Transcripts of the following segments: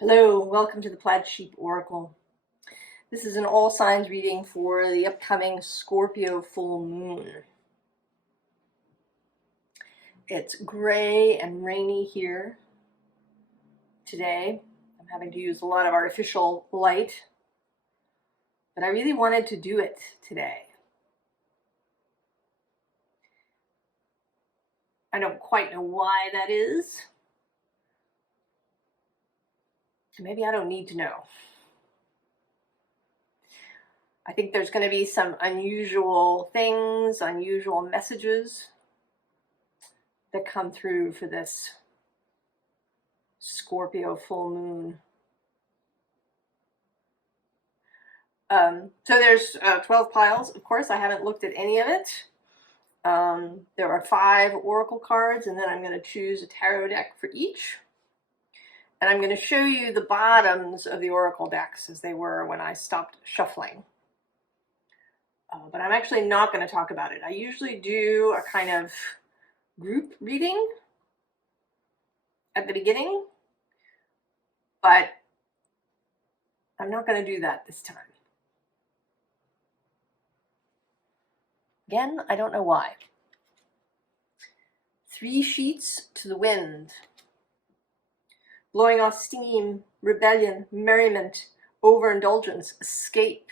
Hello, welcome to the Plaid Sheep Oracle. This is an all signs reading for the upcoming Scorpio full moon. It's gray and rainy here today. I'm having to use a lot of artificial light, but I really wanted to do it today. I don't quite know why that is. Maybe I don't need to know. I think there's going to be some unusual things, unusual messages that come through for this Scorpio full moon. So there's 12 piles. Of course, I haven't looked at any of it. There are 5 oracle cards, and then I'm going to choose a tarot deck for each. And I'm going to show you the bottoms of the oracle decks as they were when I stopped shuffling. But I'm actually not going to talk about it. I usually do a kind of group reading at the beginning, but I'm not going to do that this time. Again, I don't know why. 3 sheets to the wind. Blowing off steam, rebellion, merriment, overindulgence, escape.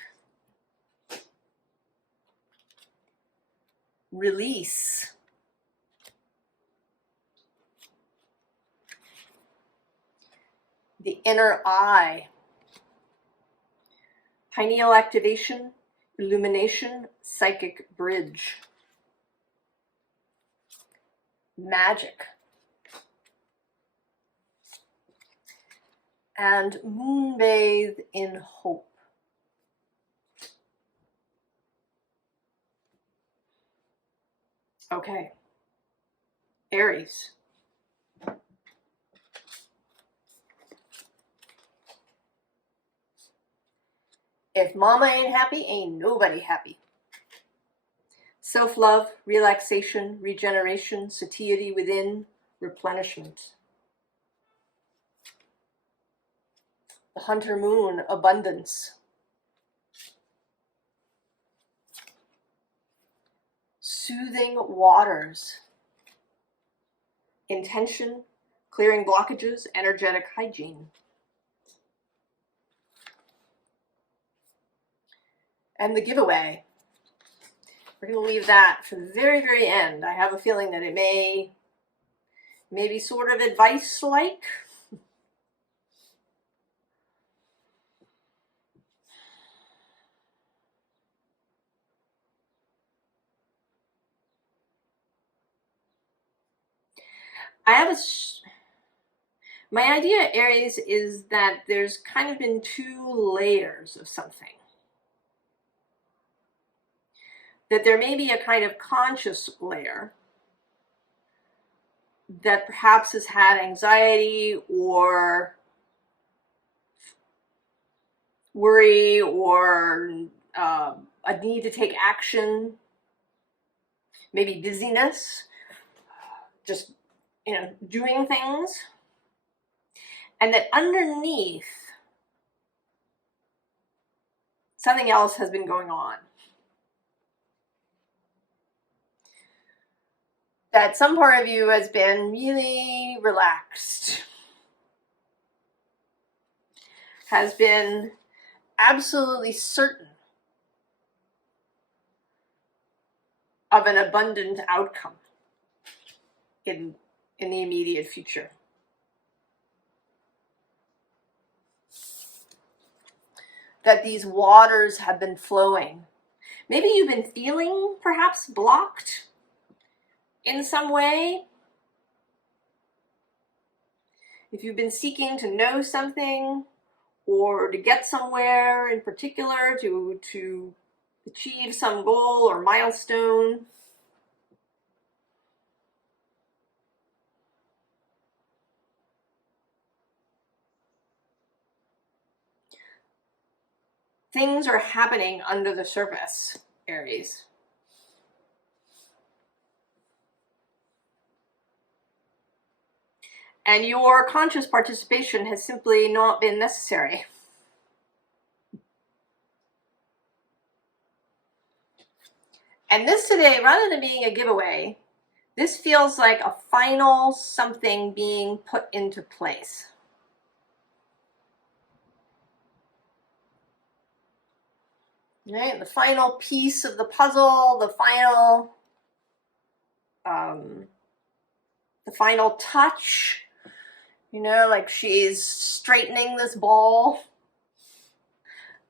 Release. The inner eye. Pineal activation, illumination, psychic bridge. Magic. And moonbathe in hope. Okay, Aries. If mama ain't happy, ain't nobody happy. Self-love, relaxation, regeneration, satiety within, replenishment. The hunter moon, abundance. Soothing waters. Intention, clearing blockages, energetic hygiene. And the giveaway. We're going to leave that for the very, very end. I have a feeling that it may be sort of advice-like. My idea, Aries, is that there's kind of been 2 layers of something. That there may be a kind of conscious layer that perhaps has had anxiety or worry or a need to take action, maybe busyness, just doing things, and that underneath something else has been going on. That some part of you has been really relaxed, has been absolutely certain of an abundant outcome in the immediate future. That these waters have been flowing. Maybe you've been feeling perhaps blocked in some way. If you've been seeking to know something or to get somewhere in particular, to achieve some goal or milestone, things are happening under the surface, Aries. and your conscious participation has simply not been necessary. And this today, rather than being a giveaway, this feels like a final something being put into place. Right? The final piece of the puzzle, the final touch, you know, like she's straightening this ball.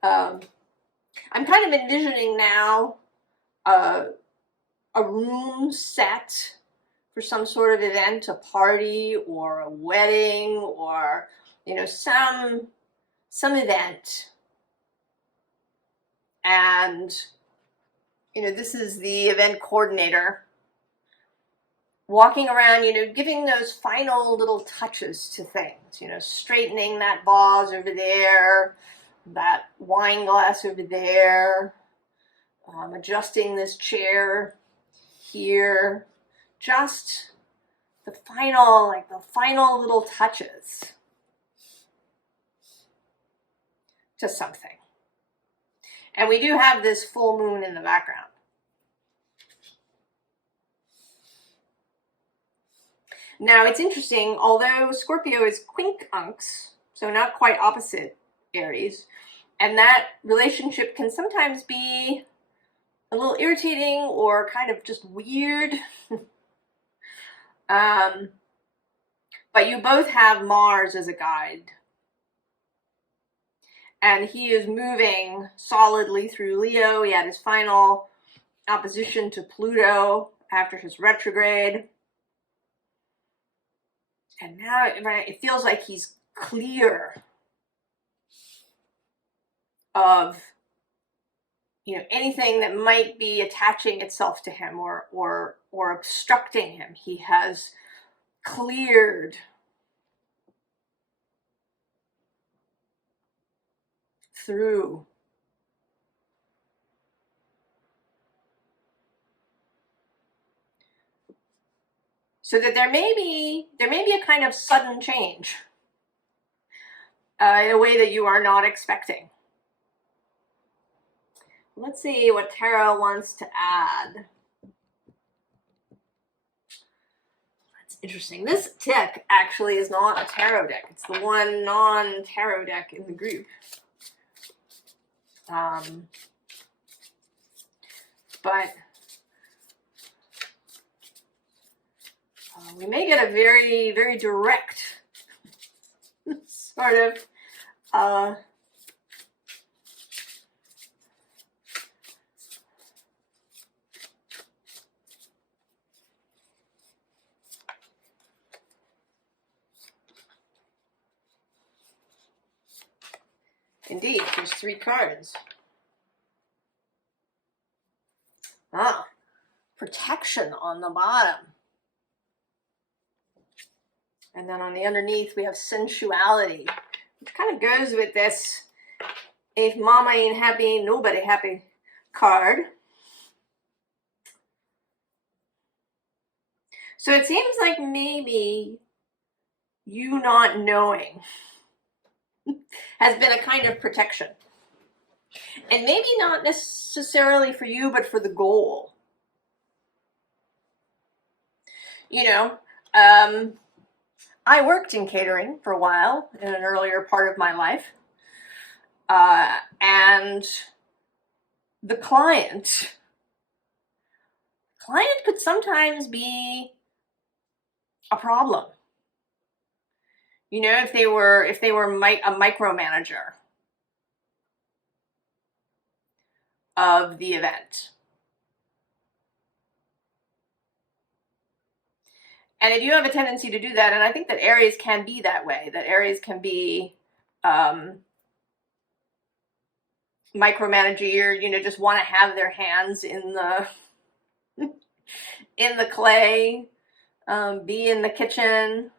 I'm kind of envisioning now a room set for some sort of event, a party or a wedding, or, you know, some event. And, you know, this is the event coordinator walking around, you know, giving those final little touches to things, you know, straightening that vase over there, that wine glass over there, adjusting this chair here, just the final little touches to something. And we do have this full moon in the background. Now, it's interesting, although Scorpio is quincunx, so not quite opposite Aries, and that relationship can sometimes be a little irritating or kind of just weird. But you both have Mars as a guide. And he is moving solidly through Leo. He had his final opposition to Pluto after his retrograde. And now it feels like he's clear of, you know, anything that might be attaching itself to him or obstructing him. He has cleared through. So that there may be a kind of sudden change in a way that you are not expecting. Let's see what Tarot wants to add. That's interesting. This deck actually is not a tarot deck. It's the one non-tarot deck in the group. But we may get a very, very direct sort of indeed, there's 3 cards. Protection on the bottom. And then on the underneath, we have sensuality, which kind of goes with this if mama ain't happy, ain't nobody happy card. So it seems like maybe you not knowing has been a kind of protection. And maybe not necessarily for you, but for the goal. You know, I worked in catering for a while in an earlier part of my life. And the client could sometimes be a problem. You know, if they were a micromanager of the event. And if you have a tendency to do that, and I think that Aries can be that way, that Aries can be micromanager, you know, just want to have their hands in the in the clay, be in the kitchen.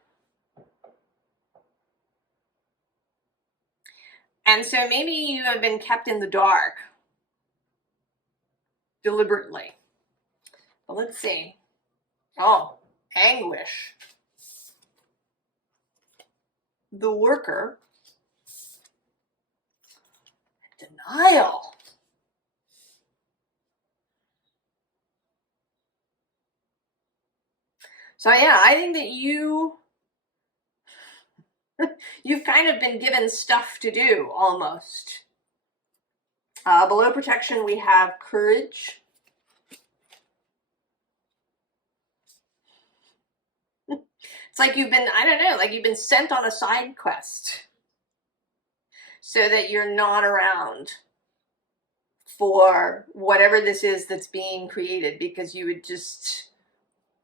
And so maybe you have been kept in the dark deliberately. But let's see. Oh, anguish. the Worker, Denial. So yeah, I think that you've kind of been given stuff to do, almost. Below Protection, we have Courage. It's like you've been, I don't know, like you've been sent on a side quest so that you're not around for whatever this is that's being created, because you would just,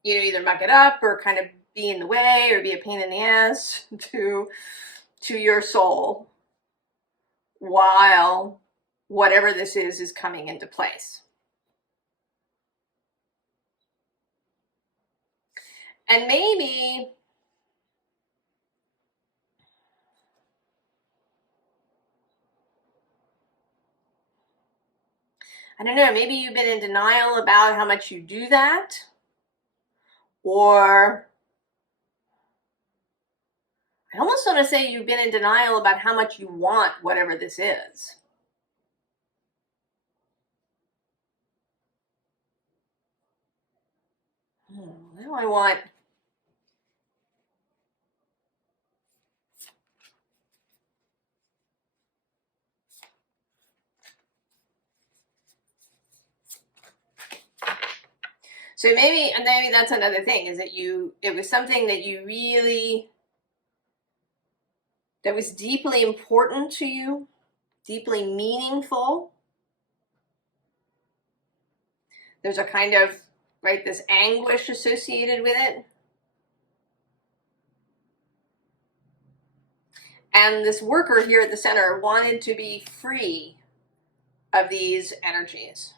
you know, either muck it up or kind of be in the way or be a pain in the ass to your soul while whatever this is coming into place. And maybe, I don't know, maybe you've been in denial about how much you do that, or I almost want to say you've been in denial about how much you want whatever this is. What do I want? So maybe, and maybe that's another thing, is that it was something that you really, that was deeply important to you, deeply meaningful. There's a kind of, right, this anguish associated with it. And this Worker here at the center wanted to be free of these energies.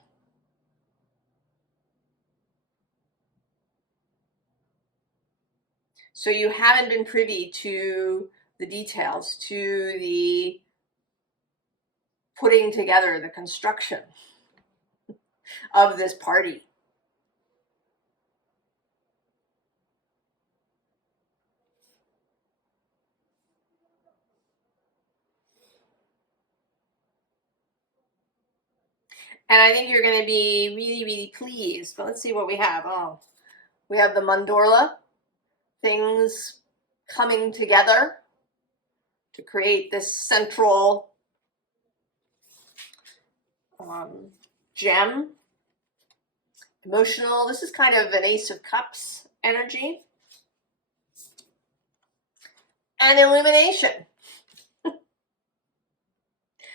So you haven't been privy to the details, to the putting together, the construction of this party. And I think you're going to be really, really pleased. But let's see what we have. Oh, we have the Mandorla, things coming together to create this central gem. Emotional. This is kind of an Ace of Cups energy. And Illumination.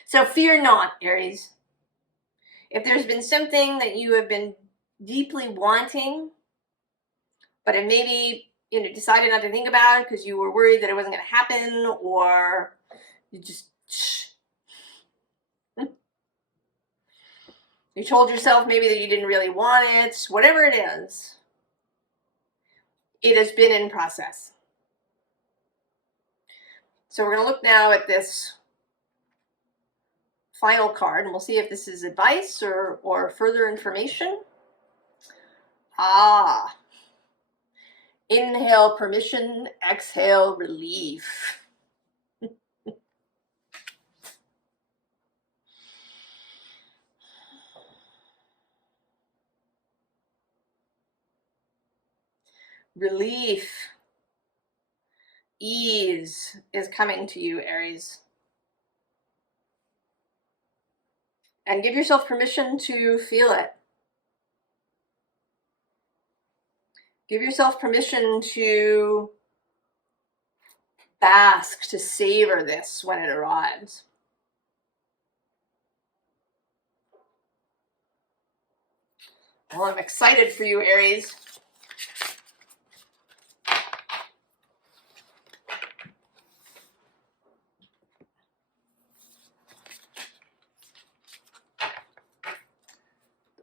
So fear not, Aries. If there's been something that you have been deeply wanting, but it maybe, you know, decided not to think about it because you were worried that it wasn't going to happen, or you just, you told yourself maybe that you didn't really want it, whatever it is, it has been in process. So we're going to look now at this final card, and we'll see if this is advice or further information. Inhale permission, exhale relief. Relief, ease is coming to you, Aries. And give yourself permission to feel it. Give yourself permission to bask, to savor this when it arrives. Well, I'm excited for you, Aries.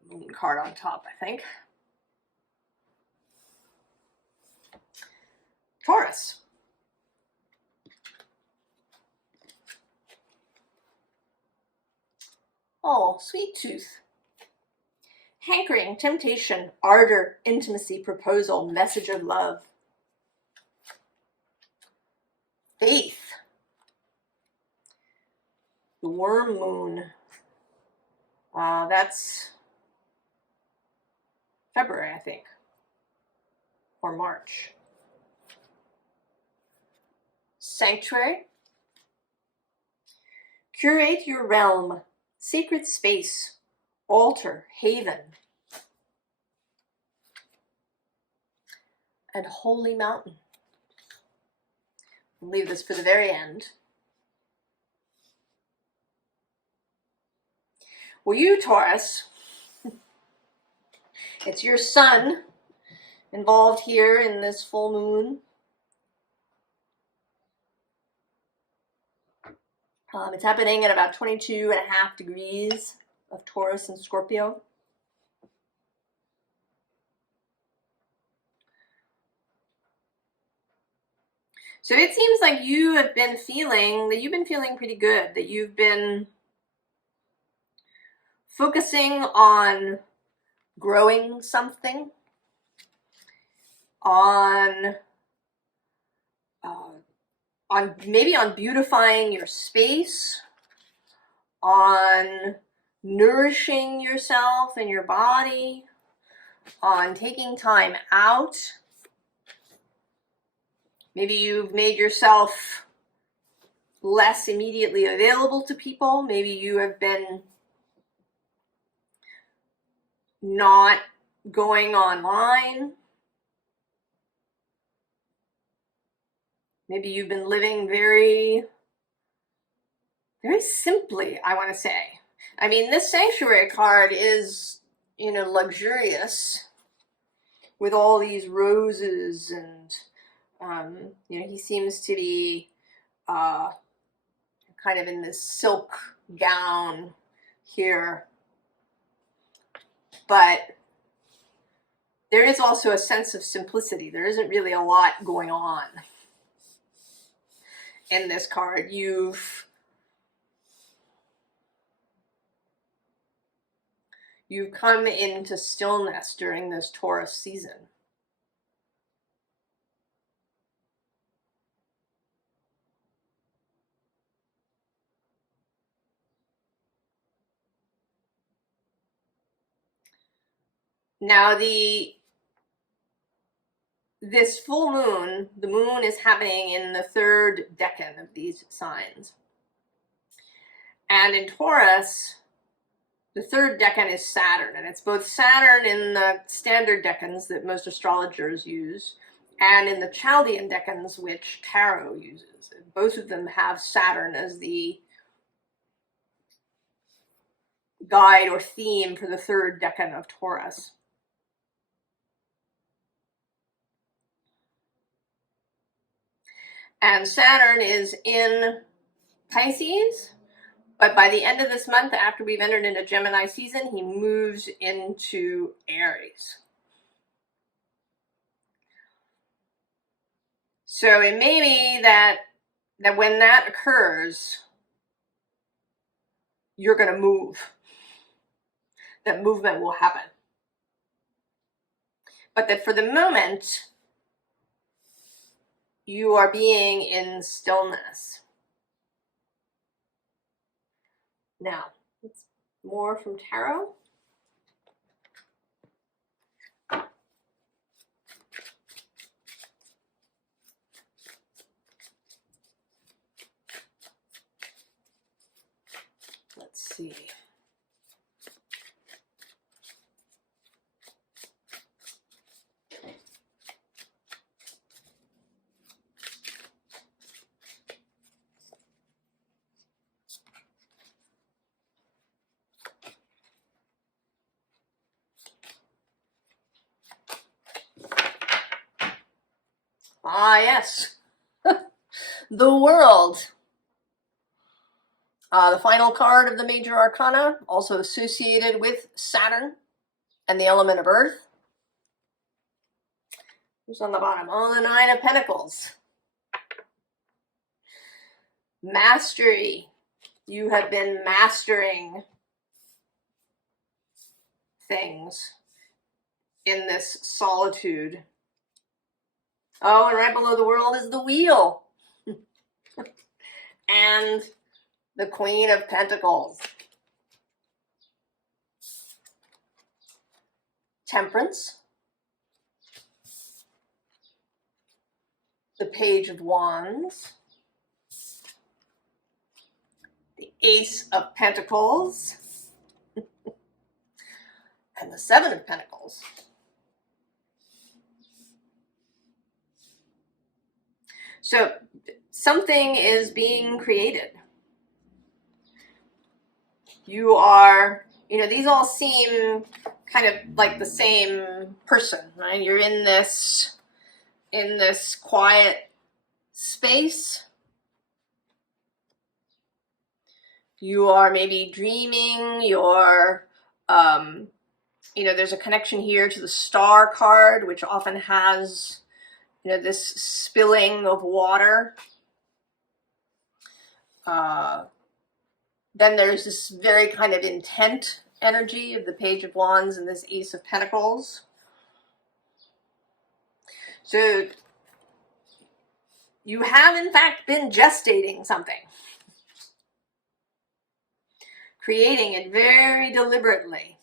The Moon card on top, I think. Taurus. Oh, sweet tooth. Hankering, temptation, ardor, intimacy, proposal, message of love. Faith. The worm moon. That's February, I think, or March. Sanctuary. Curate your realm, sacred space, altar, haven, and holy mountain. I'll leave this for the very end. Well, you, Taurus, it's your sun involved here in this full moon. It's happening at about 22.5 degrees of Taurus and Scorpio. So it seems like you have been feeling that you've been feeling pretty good, that you've been focusing on growing something, on maybe on beautifying your space, on nourishing yourself and your body, on taking time out. Maybe you've made yourself less immediately available to people. Maybe you have been not going online. Maybe you've been living very, very simply, I want to say. I mean, this sanctuary card is, you know, luxurious with all these roses and, you know, he seems to be kind of in this silk gown here. But there is also a sense of simplicity. There isn't really a lot going on in this card. You've come into stillness during this Taurus season. Now this full moon, the moon is happening in the third decan of these signs. And in Taurus, the third decan is Saturn, and it's both Saturn in the standard decans that most astrologers use, and in the Chaldean decans, which tarot uses. Both of them have Saturn as the guide or theme for the third decan of Taurus. And Saturn is in Pisces, but by the end of this month, after we've entered into Gemini season, he moves into Aries. So it may be that when that occurs, you're going to move. That movement will happen. But that for the moment, you are being in stillness. Now, more from tarot. Let's see. Ah, yes. The World. The final card of the major arcana, also associated with Saturn and the element of Earth. Who's on the bottom? Oh, the Nine of Pentacles. Mastery. You have been mastering things in this solitude. Oh, and right below the World is the Wheel. And the Queen of Pentacles, Temperance, the Page of Wands, the Ace of Pentacles, and the Seven of Pentacles. So something is being created. You are, these all seem kind of like the same person, right? You're in this quiet space. You are maybe dreaming. You're, there's a connection here to the Star card, which often has, this spilling of water. Then there's this very kind of intent energy of the Page of Wands and this Ace of Pentacles. So you have, in fact, been gestating something. Creating it very deliberately.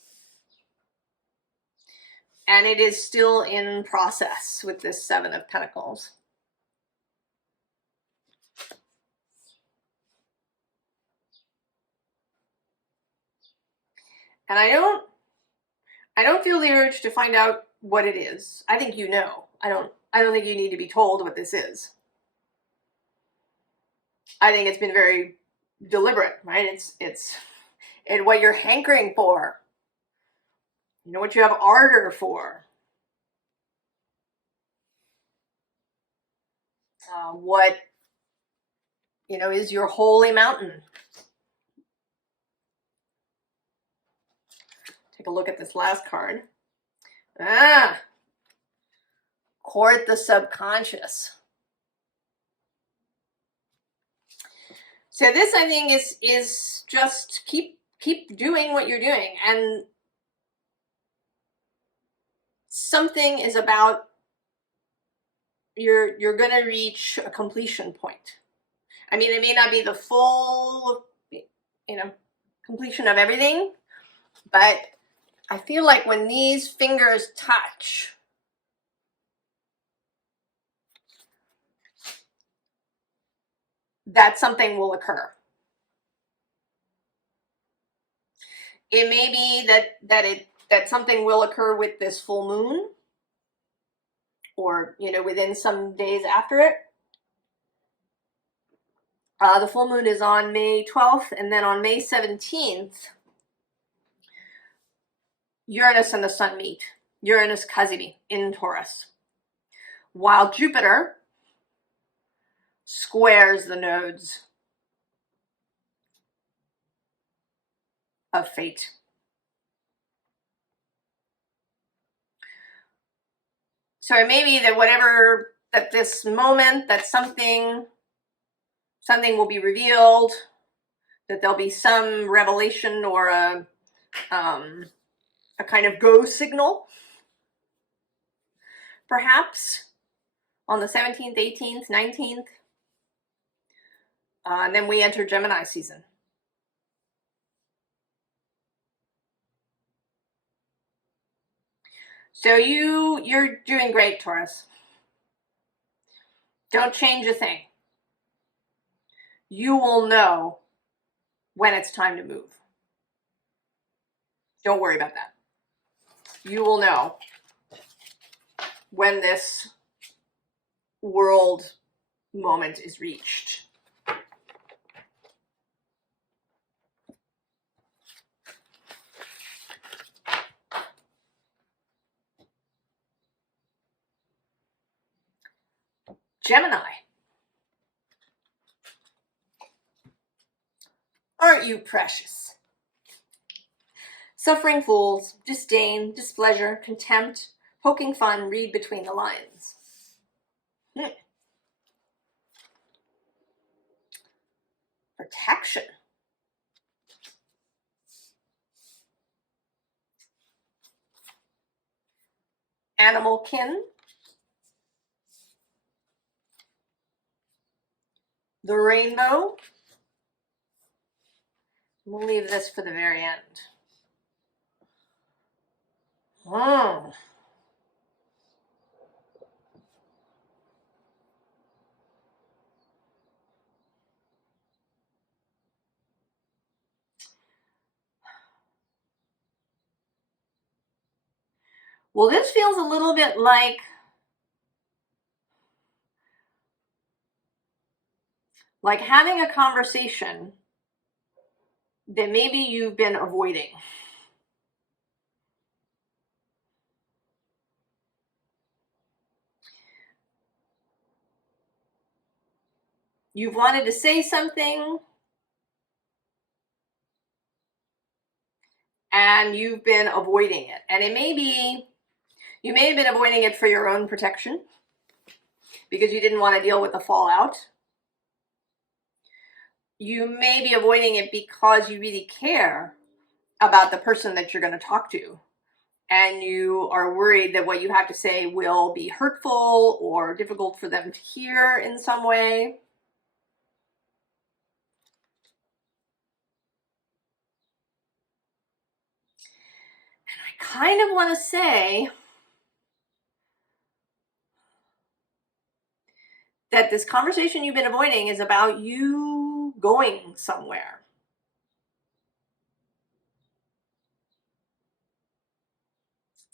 And it is still in process with this Seven of Pentacles. And I don't feel the urge to find out what it is. I think you know. I don't think you need to be told what this is. I think it's been very deliberate, right? It's what you're hankering for. What you have ardor for. What is your holy mountain. Take a look at this last card. Court the subconscious. So this, I think, is just keep doing what you're doing, and something is about you're going to reach a completion point. I mean, it may not be the full, completion of everything, but I feel like when these fingers touch, that something will occur. It may be that something will occur with this full moon, or within some days after it. The full moon is on May 12th, and then on May 17th, Uranus and the Sun meet. Uranus Kazimi in Taurus, while Jupiter squares the nodes of fate. So it may be that this moment, that something will be revealed, that there'll be some revelation or a kind of go signal, perhaps on the 17th, 18th, 19th. And then we enter Gemini season. So you're doing great, Taurus. Don't change a thing. You will know when it's time to move. Don't worry about that. You will know when this world moment is reached. Gemini. Aren't you precious? Suffering fools, disdain, displeasure, contempt, poking fun, read between the lines. Protection. Animal kin. The rainbow. We'll leave this for the very end. Hmm. Well, this feels a little bit like having a conversation that maybe you've been avoiding. You've wanted to say something and you've been avoiding it. And it may be, you may have been avoiding it for your own protection because you didn't want to deal with the fallout. You may be avoiding it because you really care about the person that you're going to talk to. And you are worried that what you have to say will be hurtful or difficult for them to hear in some way. I kind of want to say that this conversation you've been avoiding is about you going somewhere.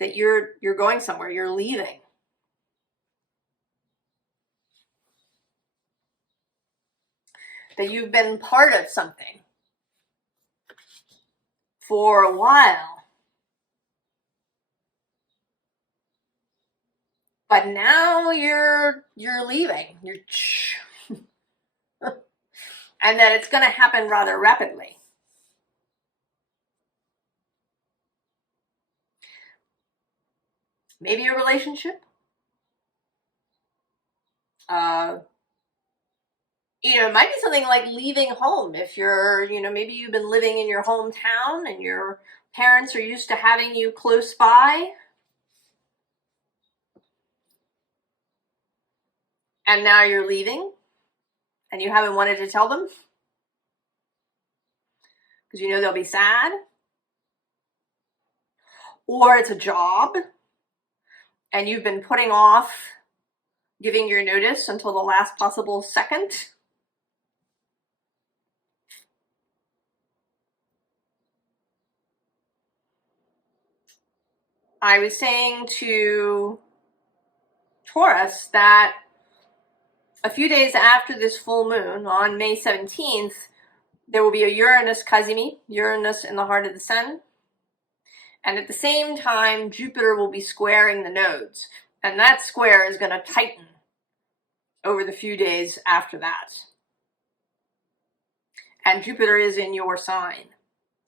That you're going somewhere, you're leaving. That you've been part of something for a while. But now you're leaving. And that it's going to happen rather rapidly. Maybe a relationship. It might be something like leaving home. If you're, maybe you've been living in your hometown and your parents are used to having you close by. And now you're leaving and you haven't wanted to tell them because you know they'll be sad. Or it's a job and you've been putting off giving your notice until the last possible second. I was saying to Taurus that a few days after this full moon, on May 17th, there will be a Uranus Kazimi, Uranus in the heart of the sun. And at the same time, Jupiter will be squaring the nodes. And that square is going to tighten over the few days after that. And Jupiter is in your sign.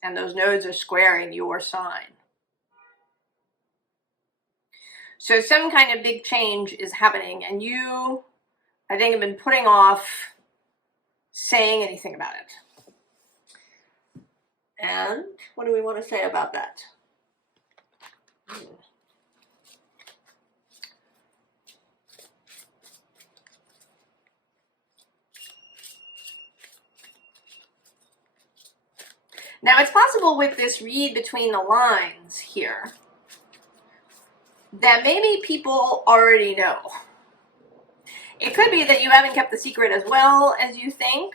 And those nodes are squaring your sign. So some kind of big change is happening. And you, I think, have been putting off saying anything about it. And what do we want to say about that? Now, it's possible with this read between the lines here that maybe people already know. It could be that you haven't kept the secret as well as you think,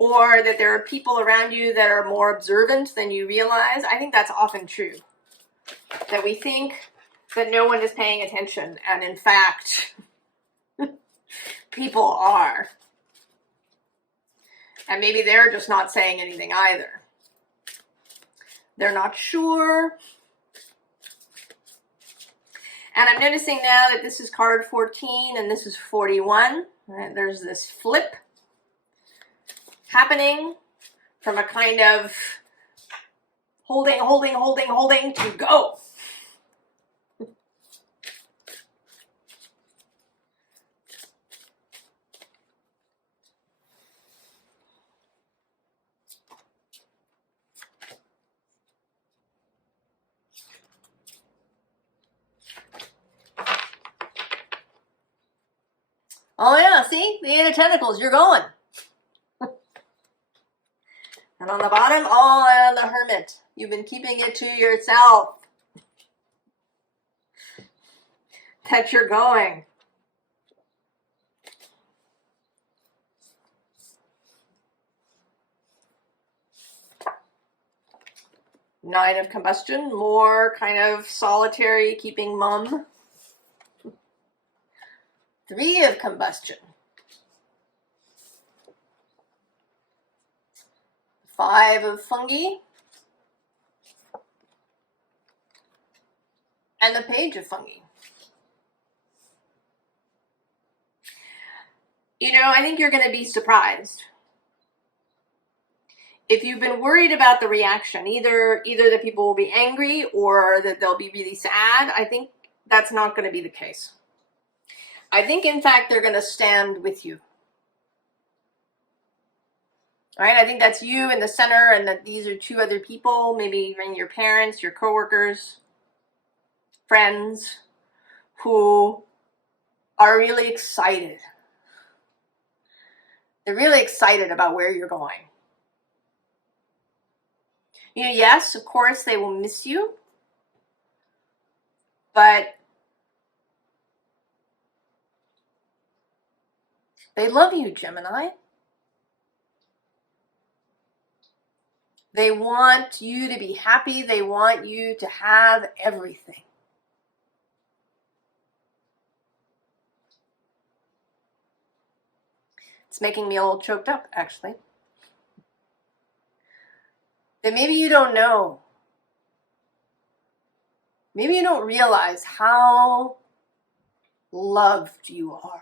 or that there are people around you that are more observant than you realize. I think that's often true. That we think that no one is paying attention, and in fact, people are. And maybe they're just not saying anything either. They're not sure. And I'm noticing now that this is card 14 and this is 41. There's this flip happening from a kind of holding to go. Oh yeah, see? The Eight of Tentacles, you're going. And on the bottom, oh, and the Hermit. You've been keeping it to yourself. That you're going. Nine of Combustion, more kind of solitary, keeping mum. Three of Combustion. Five of Fungi. And the Page of Fungi. You know, I think you're going to be surprised. If you've been worried about the reaction, either that people will be angry or that they'll be really sad, I think that's not going to be the case. I think, in fact, they're going to stand with you. All right, I think that's you in the center, and that these are two other people, maybe even your parents, your coworkers, friends, who are really excited. They're really excited about where you're going. You know, yes, of course, they will miss you, but they love you, Gemini. They want you to be happy. They want you to have everything. It's making me a little choked up, actually. That maybe you don't know. Maybe you don't realize how loved you are.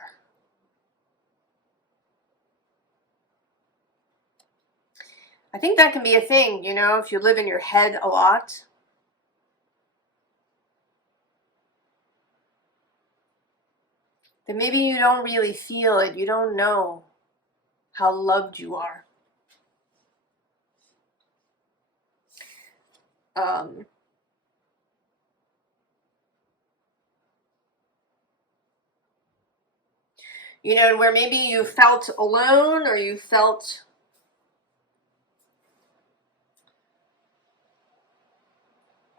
I think that can be a thing, you know, if you live in your head a lot. Then maybe you don't really feel it. You don't know how loved you are. You know, where maybe you felt alone, or you felt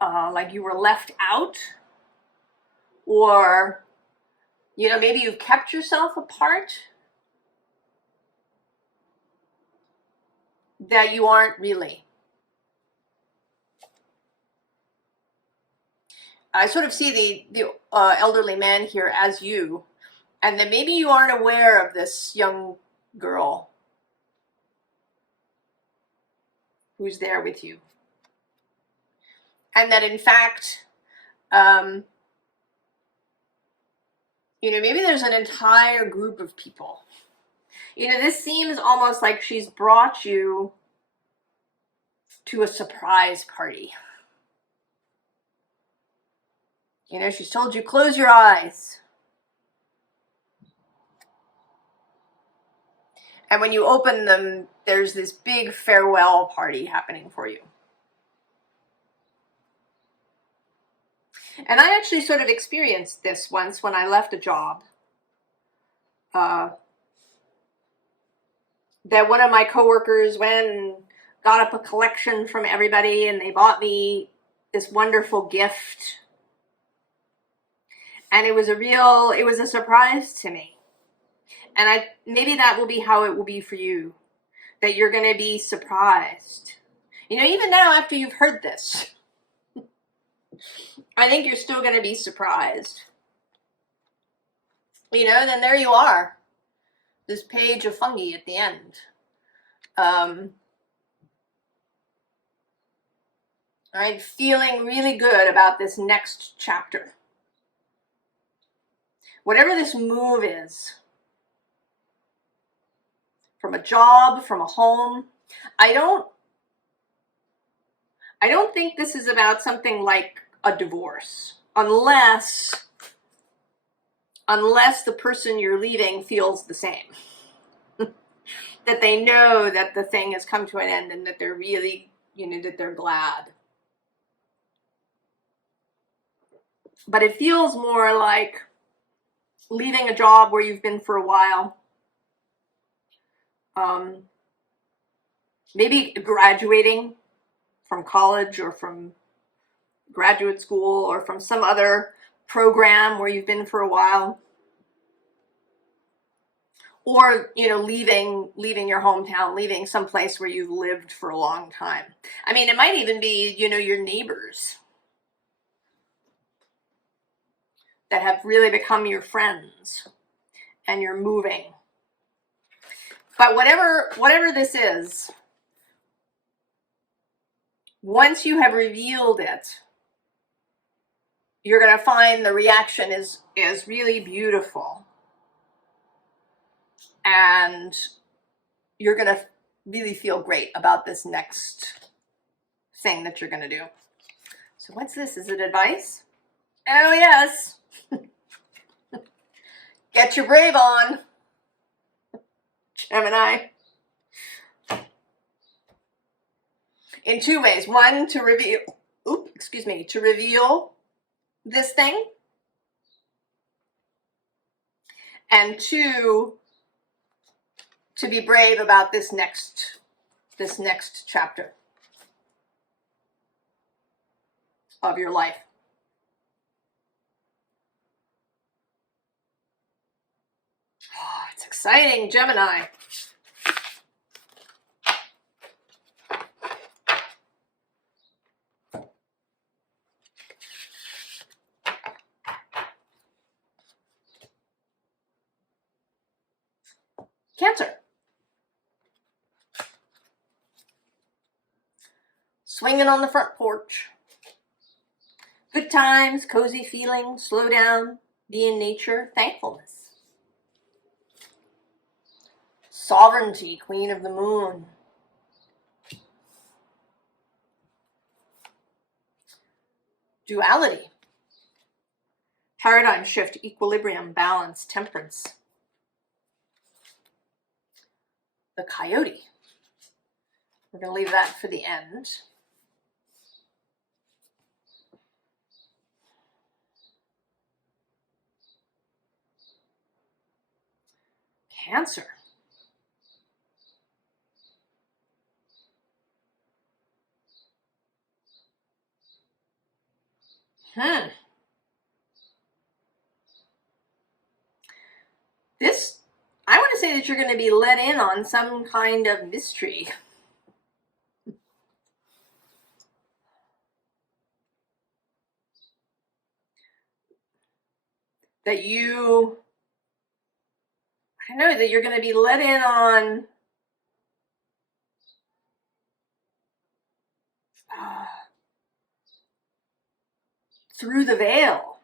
like you were left out, or, you know, maybe you've kept yourself apart, that you aren't really. I sort of see the elderly man here as you, and that maybe you aren't aware of this young girl who's there with you. And that, in fact, you know, maybe there's an entire group of people. You know, this seems almost like she's brought you to a surprise party. You know, she's told you, close your eyes. And when you open them, there's this big farewell party happening for you. And I actually sort of experienced this once when I left a job. That one of my coworkers went and got up a collection from everybody, and they bought me this wonderful gift. And it was a surprise to me. And maybe that will be how it will be for you. That you're going to be surprised. You know, even now after you've heard this, I think you're still going to be surprised. You know, then there you are. This Page of Fungi at the end. All right, feeling really good about this next chapter. Whatever this move is, from a job, from a home, I don't think this is about something like a divorce, unless the person you're leaving feels the same. That they know that the thing has come to an end, and that they're really, you know, that they're glad. But it feels more like leaving a job where you've been for a while. maybe graduating from college or from graduate school or from some other program where you've been for a while. Or, you know, leaving your hometown, leaving some place where you've lived for a long time. I mean, it might even be, you know, your neighbors that have really become your friends and you're moving. But whatever this is, once you have revealed it, you're going to find the reaction is really beautiful. And you're going to really feel great about this next thing that you're going to do. So what's this? Is it advice? Oh, yes. Get your brave on, Gemini. In two ways. One, to reveal, to reveal this thing. And two, to be brave about this next chapter of your life. Oh, it's exciting, Gemini. Cancer. Swinging on the front porch. Good times, cozy feeling, slow down, be in nature, thankfulness. Sovereignty, Queen of the Moon. Duality. Paradigm shift, equilibrium, balance, temperance. The Coyote. We're going to leave that for the end. Cancer. This, I want to say that you're going to be let in on some kind of mystery. That you, I don't know, that you're going to be let in on through the veil.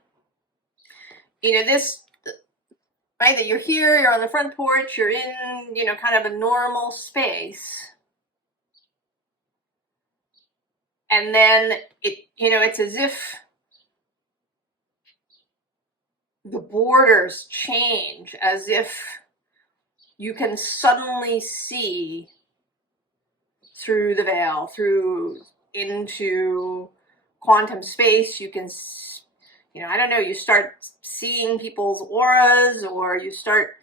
You know, this, right, that you're here, you're on the front porch, you're in, you know, kind of a normal space. And then it, you know, it's as if the borders change, as if you can suddenly see through the veil, through into quantum space. You can, you know, I don't know, you start seeing people's auras, or you start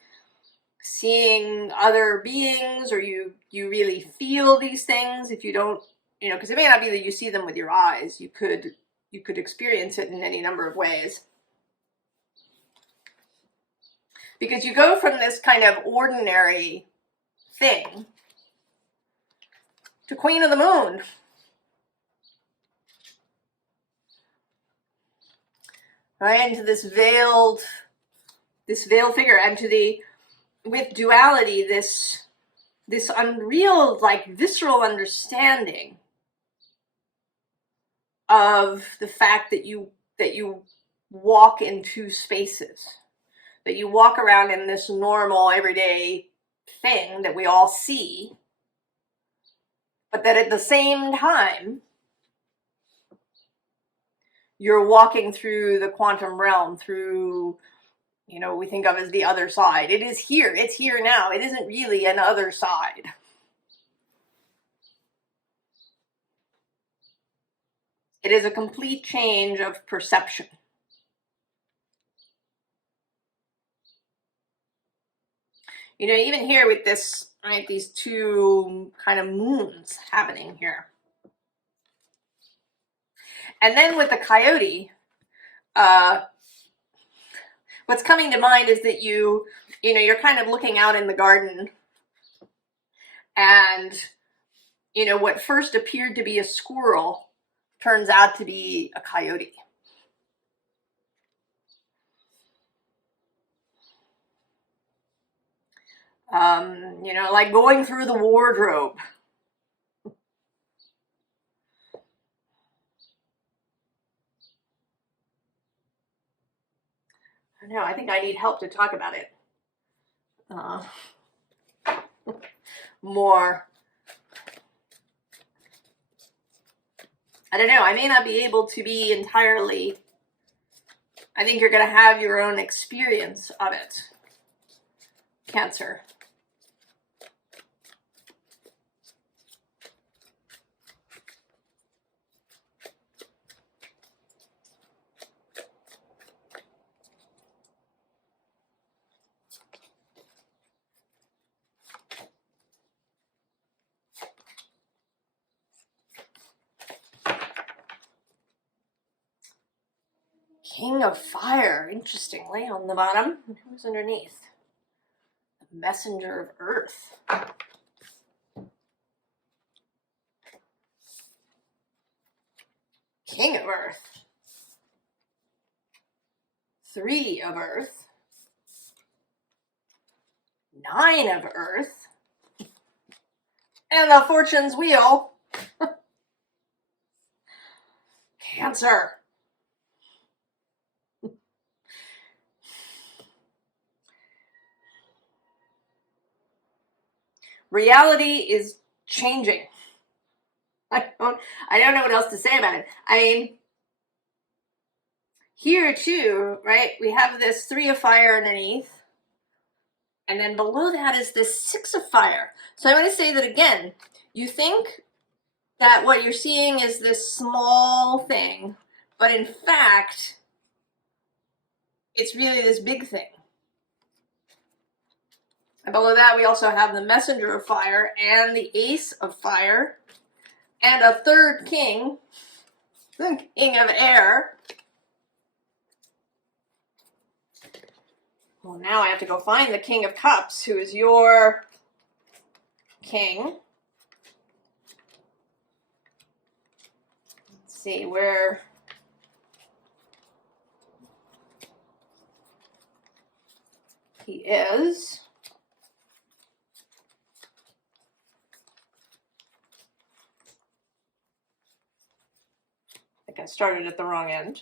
seeing other beings, or you really feel these things. If you don't, you know, because it may not be that you see them with your eyes, you could experience it in any number of ways. Because you go from this kind of ordinary thing to Queen of the Moon. Right, into this veiled figure, and to the, with duality, this unreal, like, visceral understanding of the fact that you walk in two spaces, that you walk around in this normal everyday thing that we all see, but that at the same time you're walking through the quantum realm, through, you know, what we think of as the other side. It is here, it's here now. It isn't really an other side. It is a complete change of perception. You know, even here with this right? These two kind of moons happening here. And then with the coyote, what's coming to mind is that you're kind of looking out in the garden, and what first appeared to be a squirrel turns out to be a coyote. Like going through the wardrobe. No, I think I need help to talk about it more. I don't know. I may not be able to be entirely. I think you're going to have your own experience of it. Cancer. King of Fire, interestingly, on the bottom. Who's underneath? The Messenger of Earth. King of Earth. 3 of Earth. 9 of Earth. And the Fortune's Wheel. Cancer. Reality is changing. I don't know what else to say about it. I mean, here too, right? We have this 3 of Fire underneath. And then below that is this 6 of Fire. So I want to say that again. You think that what you're seeing is this small thing, but in fact, it's really this big thing. And below that, we also have the Messenger of Fire and the Ace of Fire, and a third king, the King of Air. Well, now I have to go find the King of Cups, who is your king. Let's see where. He is. I think I started at the wrong end.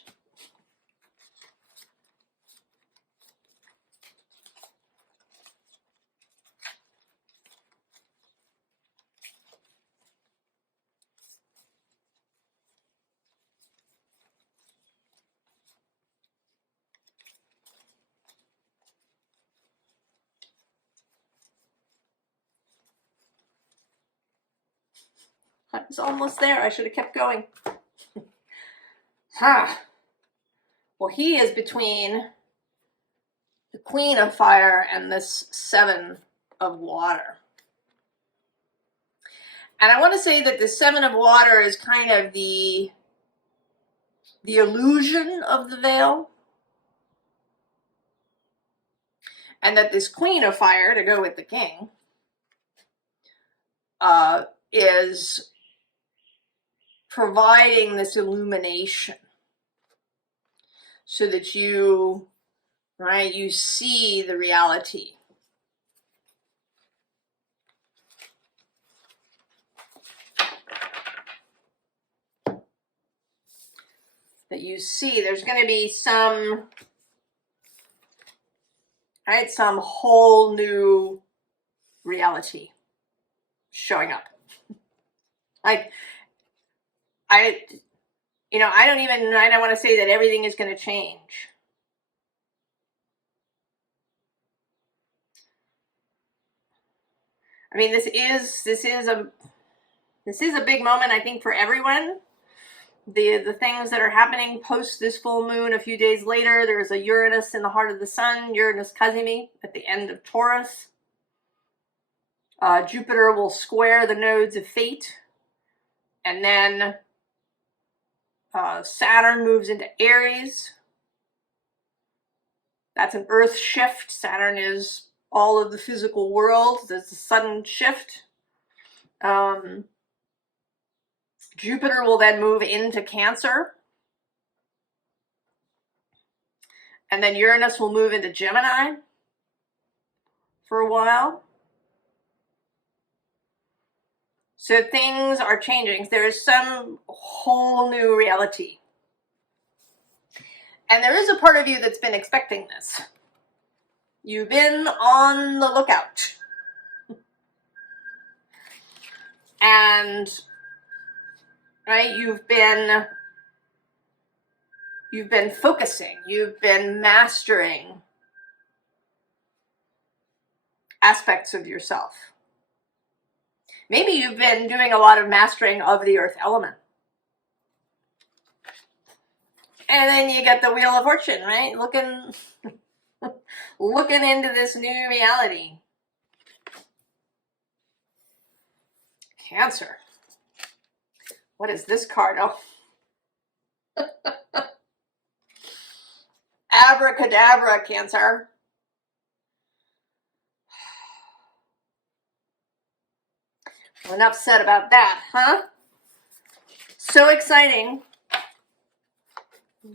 I was almost there. I should have kept going. Well, he is between the Queen of Fire and this 7 of Water. And I want to say that the 7 of Water is kind of the illusion of the veil. And that this Queen of Fire, to go with the King, is providing this illumination so that you see the reality. That you see there's going to be some whole new reality showing up. Like, I don't want to say that everything is going to change. I mean, this is a big moment, I think, for everyone. The things that are happening post this full moon a few days later, there's a Uranus in the heart of the sun, Uranus Cazimi at the end of Taurus. Jupiter will square the nodes of fate, and then Saturn moves into Aries. That's an earth shift. Saturn is all of the physical world. There's a sudden shift. Jupiter will then move into Cancer. And then Uranus will move into Gemini for a while. So things are changing. There is some whole new reality. And there is a part of you that's been expecting this. You've been on the lookout. And, right, you've been focusing, you've been mastering aspects of yourself. Maybe you've been doing a lot of mastering of the earth element. And then you get the Wheel of Fortune, right? Looking into this new reality. Cancer. What is this card? Oh. Abracadabra, Cancer. Well, enough said about that, huh? So exciting.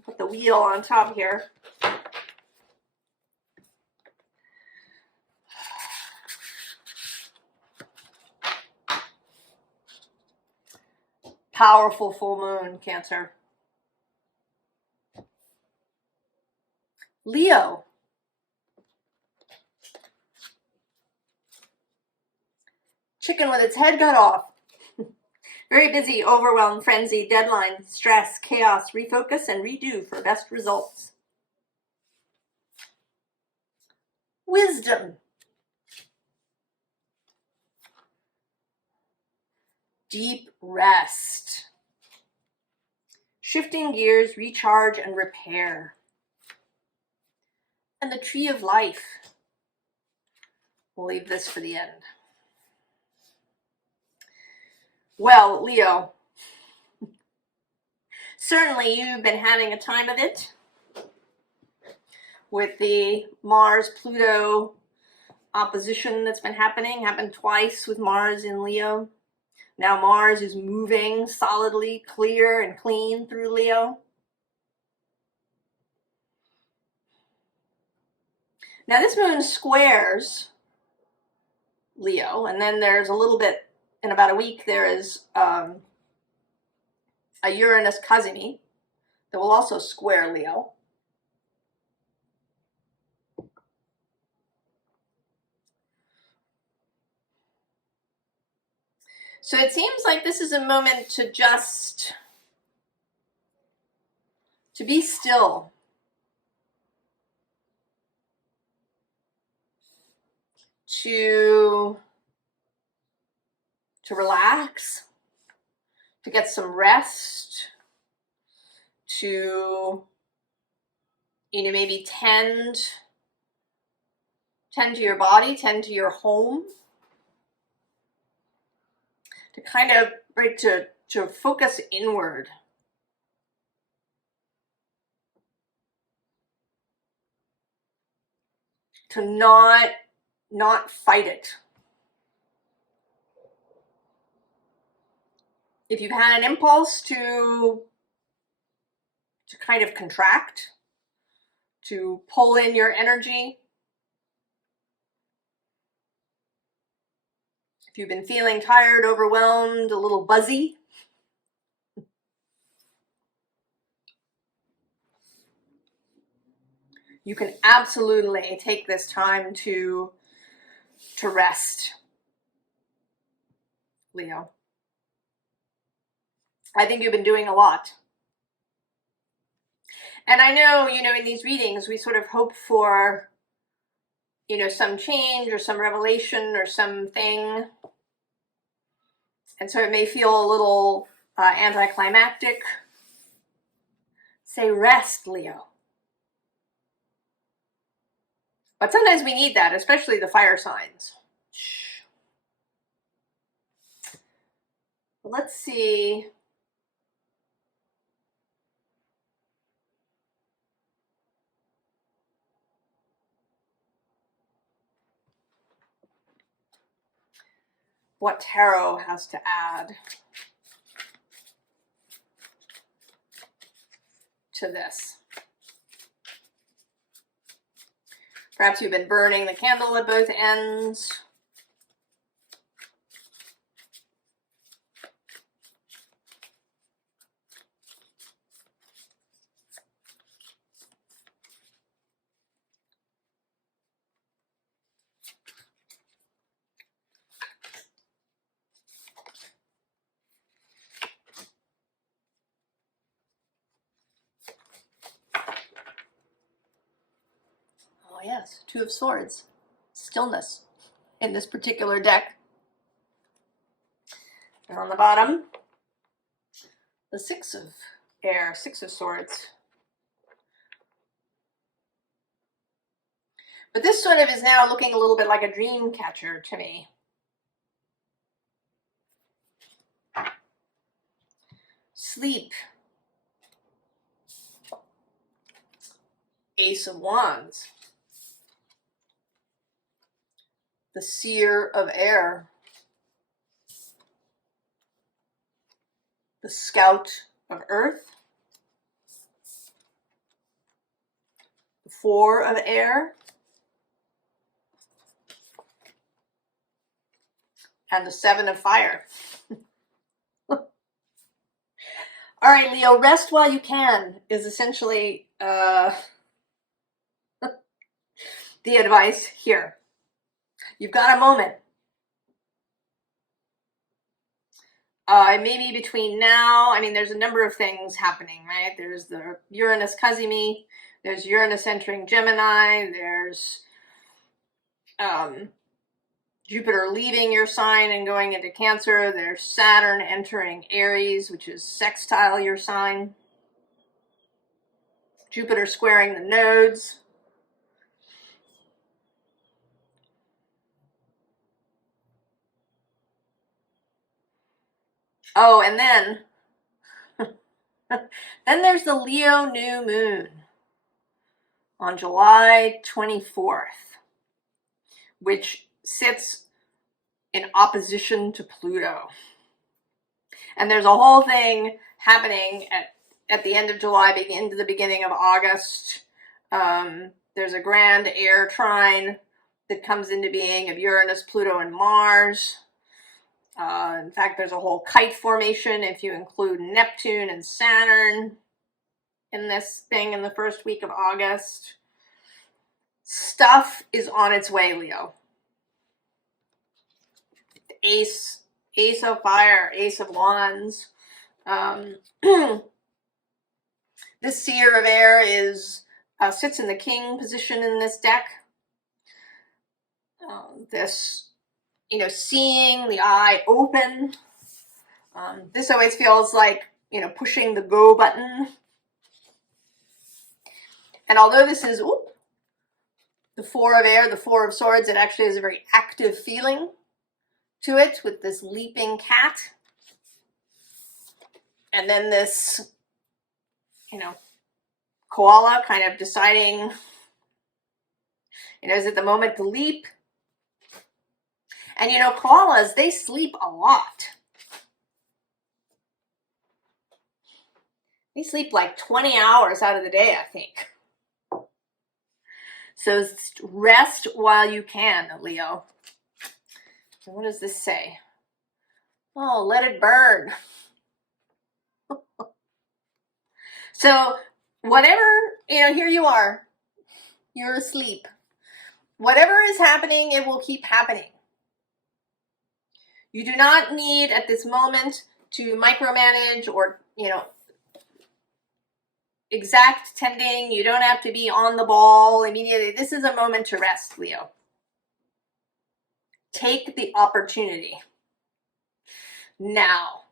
Put the wheel on top here. Powerful full moon, Cancer. Leo. Chicken with its head cut off. Very busy, overwhelmed, frenzy, deadline, stress, chaos, refocus, and redo for best results. Wisdom. Deep rest. Shifting gears, recharge, and repair. And the Tree of Life. We'll leave this for the end. Well, Leo, certainly you've been having a time of it with the Mars-Pluto opposition that's been happening. Happened twice with Mars in Leo. Now Mars is moving solidly, clear and clean through Leo. Now this moon squares Leo, and then there's a little bit, in about a week, there is a Uranus Cazimi that will also square Leo. So it seems like this is a moment to just be still. To relax, to get some rest, to, maybe tend to your body, tend to your home, to kind of, right, to focus inward. To not fight it. If you've had an impulse to kind of contract, to pull in your energy, if you've been feeling tired, overwhelmed, a little buzzy, you can absolutely take this time to rest, Leo. I think you've been doing a lot. And I know, in these readings, we sort of hope for, some change or some revelation or something. And so it may feel a little anticlimactic. Say rest, Leo. But sometimes we need that, especially the fire signs. Shh. let's see. What tarot has to add to this. Perhaps you've been burning the candle at both ends. Oh yes, Two of Swords. Stillness in this particular deck. And on the bottom, the Six of Air, Six of Swords. But this sort of is now looking a little bit like a dream catcher to me. Sleep. Ace of Wands. The Seer of Air. The Scout of Earth. The Four of Air. And the Seven of Fire. All right, Leo, rest while you can is essentially the advice here. You've got a moment. Maybe between now, I mean, there's a number of things happening, right? There's the Uranus Kazimi, there's Uranus entering Gemini, there's Jupiter leaving your sign and going into Cancer, there's Saturn entering Aries, which is sextile your sign, Jupiter squaring the nodes. Oh, and then there's the Leo new moon on July 24th, which sits in opposition to Pluto. And there's a whole thing happening at the end of July, into the beginning of August. There's a grand air trine that comes into being of Uranus, Pluto, and Mars. In fact, there's a whole kite formation if you include Neptune and Saturn in this thing in the first week of August. Stuff is on its way, Leo. Ace of Fire, Ace of Wands. This Seer of Air sits in the King position in this deck. This, seeing the eye open. This always feels like, pushing the go button. And although this is the Four of Air, the Four of Swords, it actually has a very active feeling to it with this leaping cat. And then this, koala kind of deciding, is it the moment to leap? And koalas, they sleep a lot. They sleep like 20 hours out of the day, I think. So rest while you can, Leo. So what does this say? Oh, let it burn. So whatever, here you are. You're asleep. Whatever is happening, it will keep happening. You do not need at this moment to micromanage or, exact tending. You don't have to be on the ball immediately. This is a moment to rest, Leo. Take the opportunity. Now.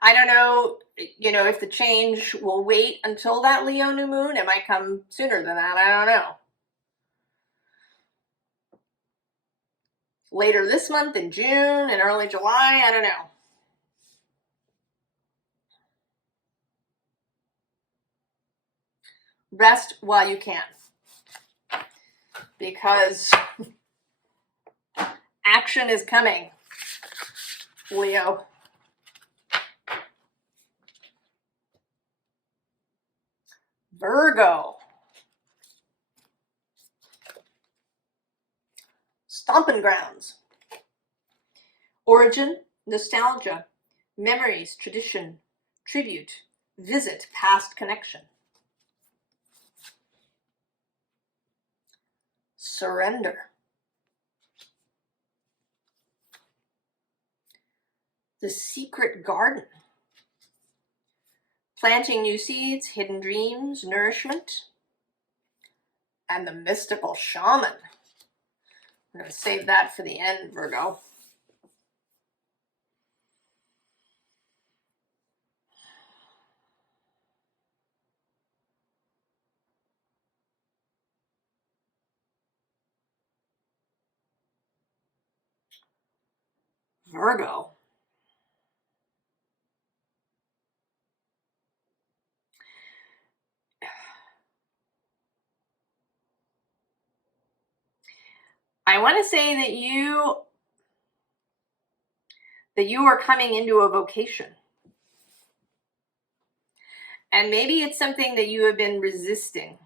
I don't know, if the change will wait until that Leo new moon. It might come sooner than that. I don't know. Later this month in June and early July, I don't know. Rest while you can, because action is coming, Leo. Virgo. Stomping grounds. Origin, nostalgia, memories, tradition, tribute, visit, past connection. Surrender. The secret garden. Planting new seeds, hidden dreams, nourishment. And the mystical shaman. I'm going to save that for the end, Virgo. Virgo. I want to say that you are coming into a vocation. And maybe it's something that you have been resisting.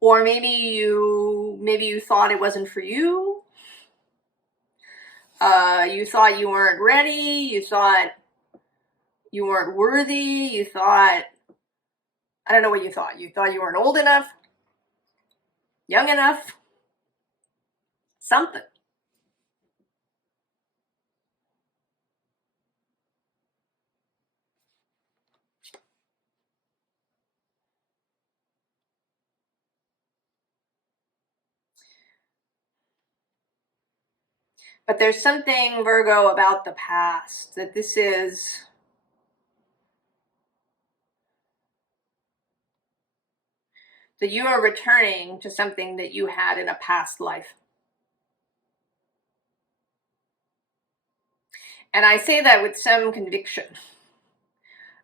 Or maybe you thought it wasn't for you. You thought you weren't ready. You thought you weren't worthy. You thought, I don't know what you thought. You thought you weren't old enough, young enough, something. But there's something, Virgo, about the past, that that you are returning to something that you had in a past life. And I say that with some conviction.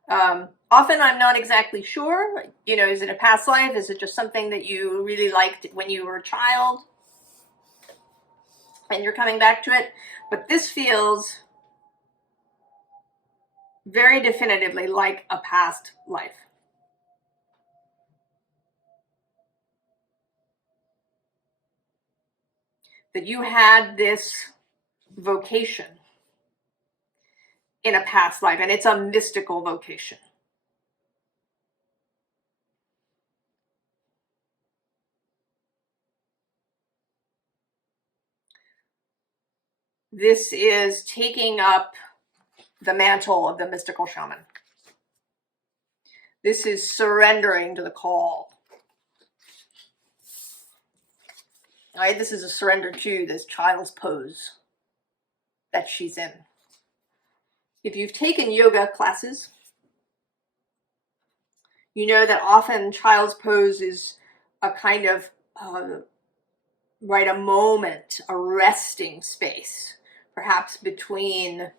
Often I'm not exactly sure, is it a past life? Is it just something that you really liked when you were a child and you're coming back to it? But this feels very definitively like a past life. That you had this vocation in a past life, and it's a mystical vocation. This is taking up the mantle of the mystical shaman. This is surrendering to the call. All right, this is a surrender to this child's pose that she's in. If you've taken yoga classes, you know that often child's pose is a kind of, a moment, a resting space, perhaps between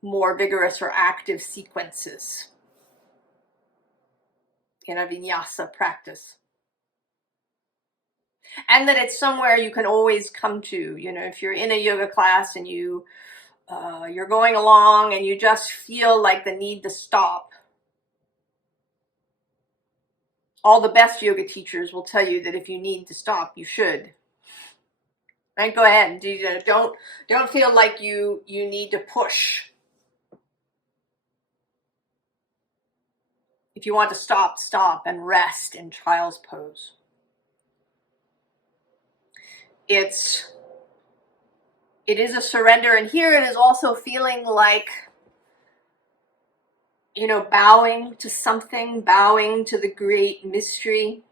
more vigorous or active sequences in a vinyasa practice. And that it's somewhere you can always come to. If you're in a yoga class and you're going along and you just feel like the need to stop, all the best yoga teachers will tell you that if you need to stop, you should. Right? Go ahead. Don't feel like you need to push. If you want to stop, stop and rest in child's pose. It is a surrender, and here it is also feeling like, bowing to something, bowing to the great mystery.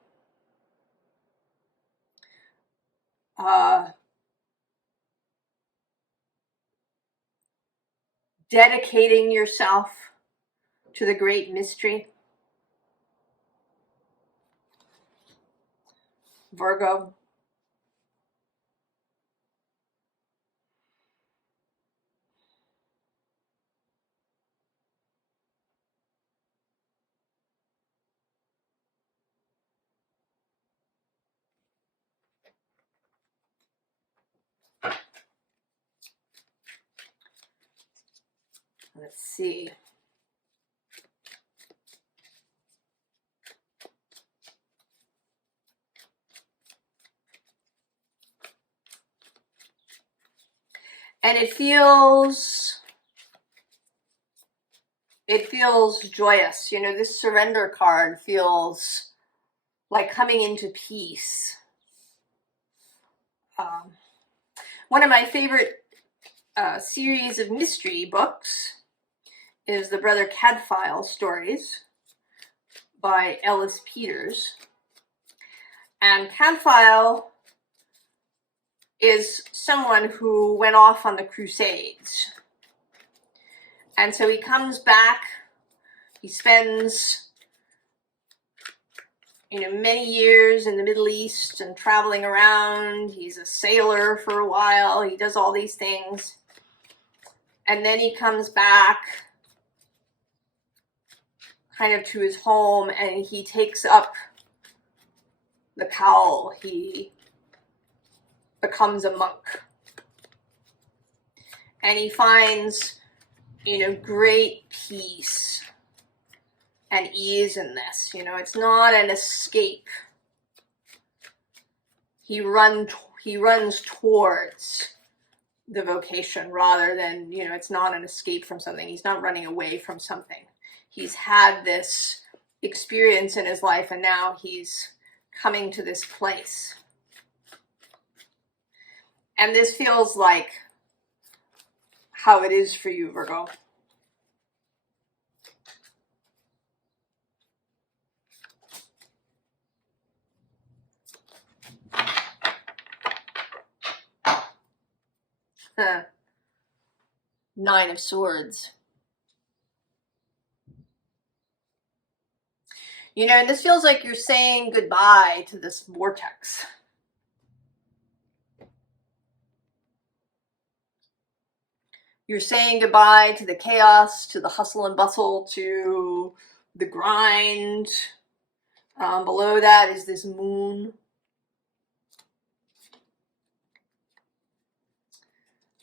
Dedicating yourself to the great mystery. Virgo. Let's see. And it feels joyous. You know, this surrender card feels like coming into peace. One of my favorite series of mystery books is the Brother Cadfael stories by Ellis Peters. And Cadfael is someone who went off on the Crusades. And so he comes back, he spends, you know, many years in the Middle East and traveling around. He's a sailor for a while, he does all these things. And then he comes back kind of to his home and he takes up the cowl. He becomes a monk. And he finds, you know, great peace and ease in this. You know, it's not an escape. He runs towards the vocation rather than, you know, it's not an escape from something. He's not running away from something. He's had this experience in his life and now he's coming to this place. And this feels like how it is for you, Virgo. Nine of Swords. You know, and this feels like you're saying goodbye to this vortex. You're saying goodbye to the chaos, to the hustle and bustle, to the grind. Below that is this moon.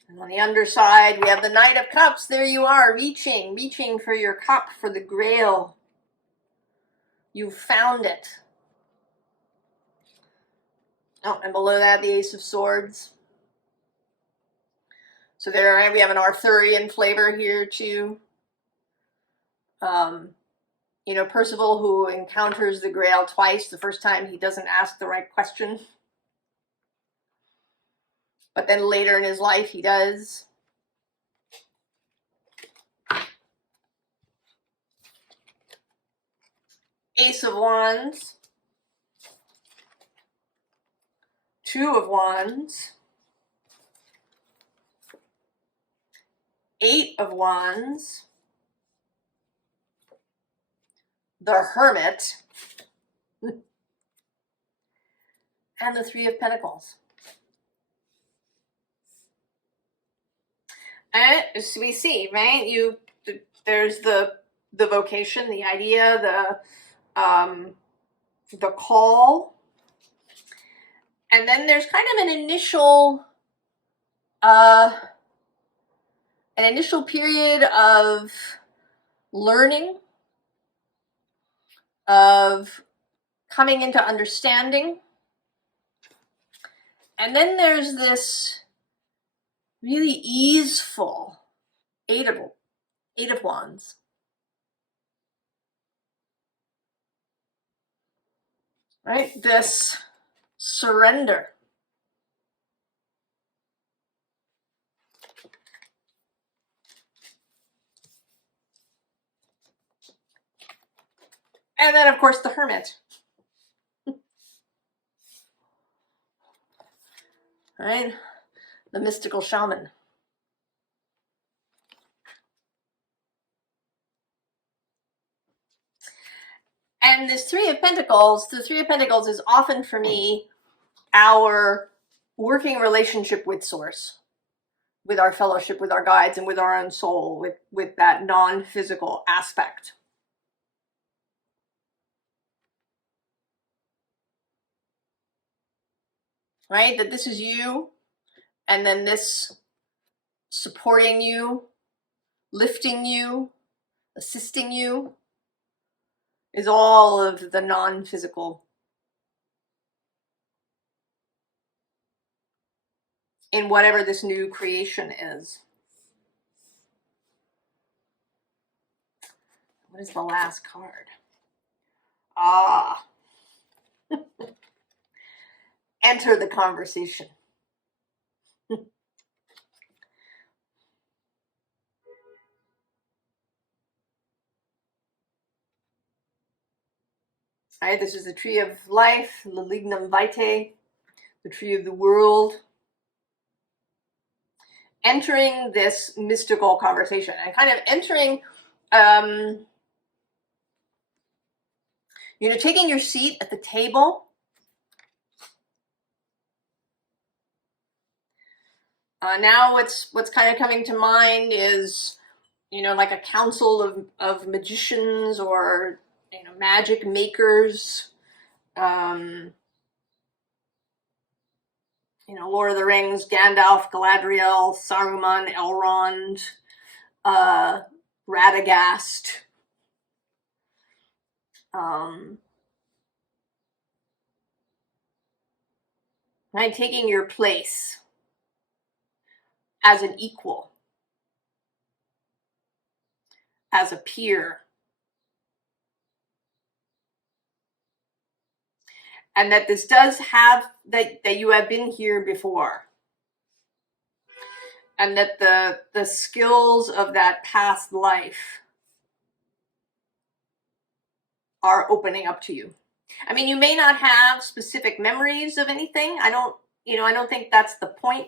And on the underside, we have the Knight of Cups. There you are, reaching for your cup, for the grail. You've found it. Oh, and below that, the Ace of Swords. So there we have an Arthurian flavor here too. You know, Percival, who encounters the Grail twice. The first time he doesn't ask the right question. But then later in his life he does. Ace of Wands. Two of Wands. Eight of Wands. The Hermit. And the Three of Pentacles. And as we see, right? There's the vocation, the idea, the call. And then there's kind of an initial period of learning, of coming into understanding. And then there's this really easeful Eight of Wands. Right? This surrender. And then, of course, the Hermit. Right? The mystical shaman. And this Three of Pentacles, the Three of Pentacles is often for me our working relationship with Source, with our fellowship, with our guides, and with our own soul, with that non-physical aspect. Right? That this is you, and then this supporting you lifting you, assisting you, is all of the non-physical in whatever this new creation is. What is the last card? Ah, enter the conversation. All right, this is the tree of life, the lignum vitae, the tree of the world. Entering this mystical conversation and kind of entering, you know, taking your seat at the table. Now what's kind of coming to mind is, you know, like a council of magicians or, you know, magic makers. You know, Lord of the Rings, Gandalf, Galadriel, Saruman, Elrond, Radagast. Right, taking your place as an equal, as a peer. And that this does have, that you have been here before. And that the skills of that past life are opening up to you. I mean, you may not have specific memories of anything. I don't think that's the point.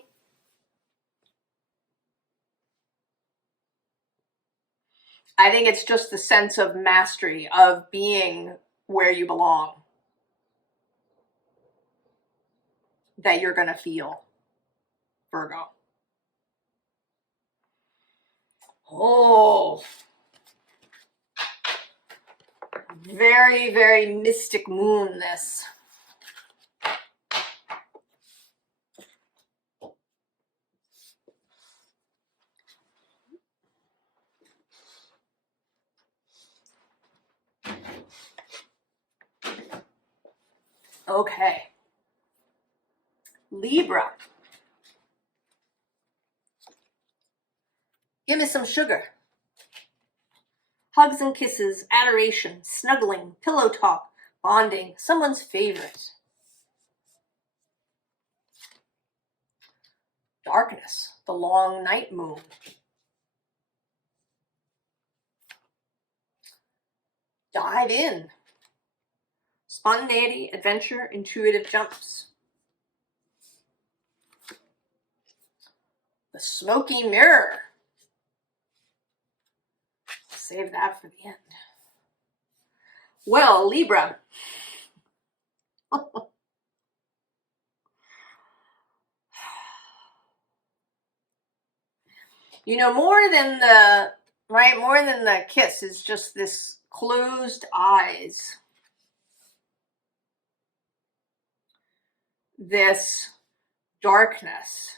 I think it's just the sense of mastery, of being where you belong, that you're going to feel, Virgo. Oh, very, very mystic moon, this. Okay. Libra. Give me some sugar. Hugs and kisses, adoration, snuggling, pillow talk, bonding, someone's favorite. Darkness, the long night moon. Dive in. Spontaneity, adventure, intuitive jumps. The smoky mirror. Save that for the end. Well, Libra. You know, more than the kiss is just this closed eyes. This darkness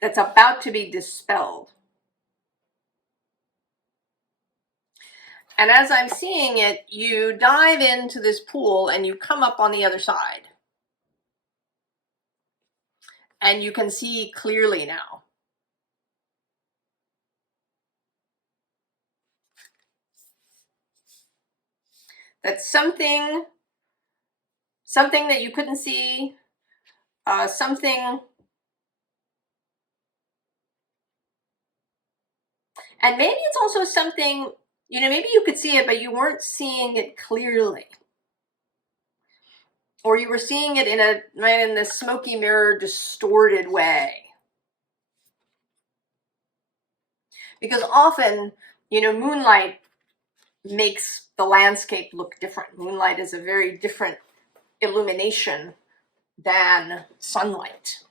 that's about to be dispelled. And as I'm seeing it, you dive into this pool and you come up on the other side. And you can see clearly now. That something that you couldn't see, something, and maybe it's also something, you know, maybe you could see it, but you weren't seeing it clearly. Or you were seeing it in this smoky mirror, distorted way. Because often, you know, moonlight makes the landscape look different. Moonlight is a very different illumination than sunlight.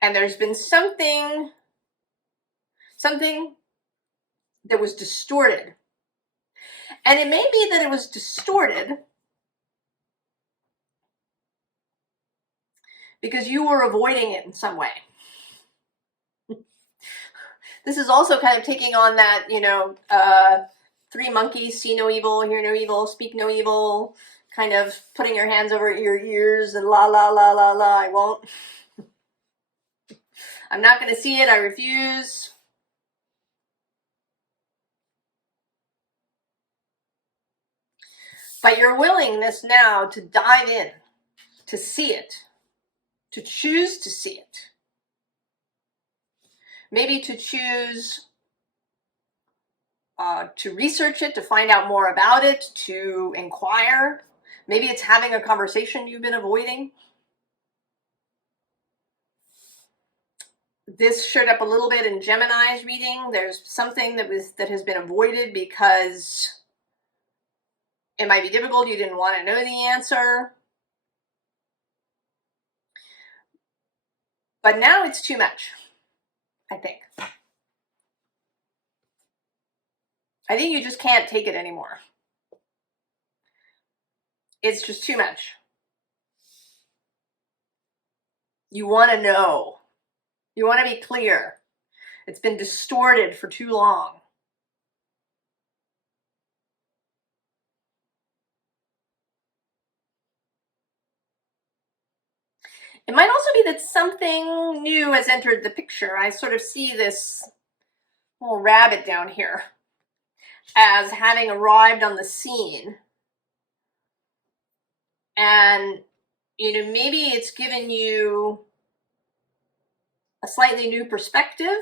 And there's been something that was distorted. And it may be that it was distorted because you were avoiding it in some way. This is also kind of taking on that, you know, three monkeys, see no evil, hear no evil, speak no evil, kind of putting your hands over your ears and la, la, la, la, la, I won't. I'm not going to see it, I refuse. But your willingness now to dive in, to see it, to choose to see it, maybe to choose to research it, to find out more about it, to inquire. Maybe it's having a conversation you've been avoiding. This showed up a little bit in Gemini's reading. There's something that has been avoided because it might be difficult. You didn't want to know the answer. But now it's too much, I think. I think you just can't take it anymore. It's just too much. You want to know. You want to be clear. It's been distorted for too long. It might also be that something new has entered the picture. I sort of see this little rabbit down here as having arrived on the scene. And, you know, maybe it's given you a slightly new perspective.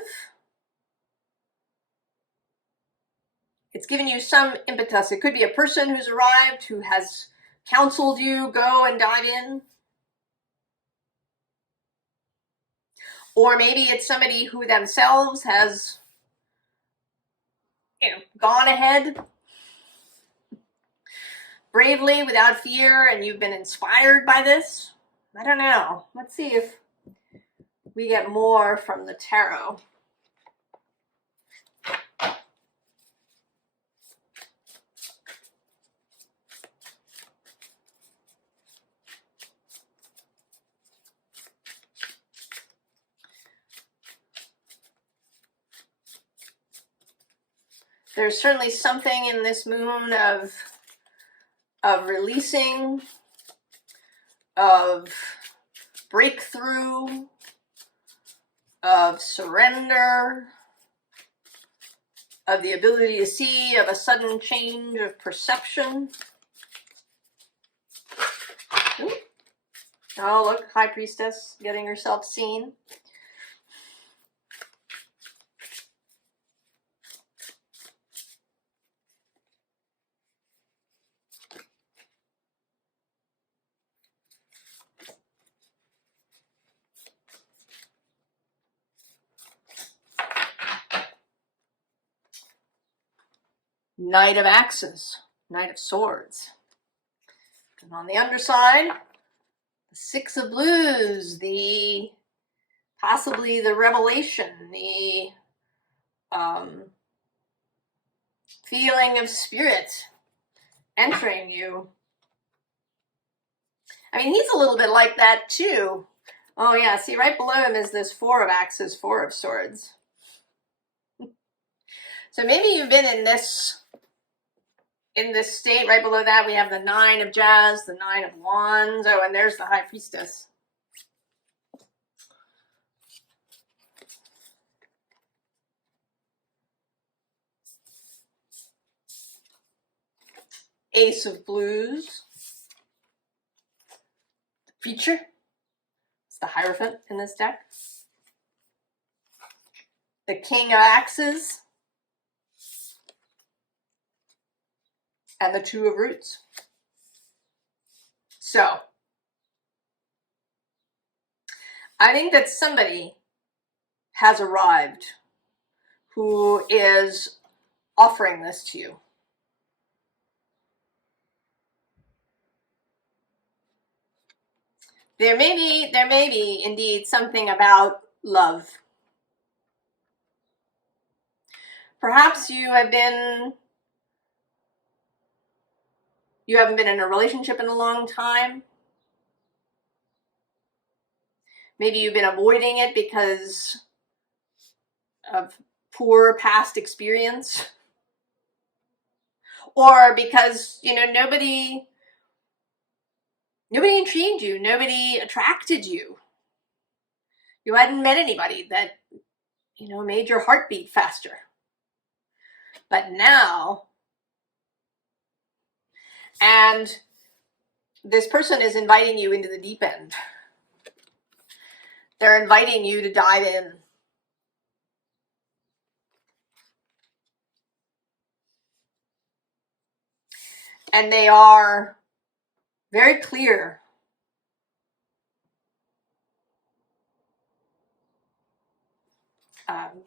It's given you some impetus. It could be a person who's arrived, who has counseled you, go and dive in. Or maybe it's somebody who themselves has, you know, gone ahead bravely without fear, and you've been inspired by this. I don't know. Let's see if we get more from the tarot. There's certainly something in this moon of releasing, of breakthrough, of surrender, of the ability to see, of a sudden change of perception. Ooh. Oh, look, High Priestess getting herself seen. Knight of Axes, Knight of Swords. And on the underside, the Six of Blues, possibly the revelation, the feeling of spirit entering you. I mean, he's a little bit like that too. Oh yeah, see right below him is this Four of Axes, Four of Swords. So maybe you've been in this state. Right below that we have the Nine of Jazz, the Nine of Wands. Oh, and there's the High Priestess. Ace of Blues. Feature. It's the Hierophant in this deck. The King of Axes. And the Two of Roots. So, I think that somebody has arrived who is offering this to you. There may be indeed something about love. Perhaps you haven't been in a relationship in a long time. Maybe you've been avoiding it because of poor past experience, or because, you know, nobody intrigued you, nobody attracted you. You hadn't met anybody that, you know, made your heart beat faster. But now, and this person is inviting you into the deep end. They're inviting you to dive in. And they are very clear.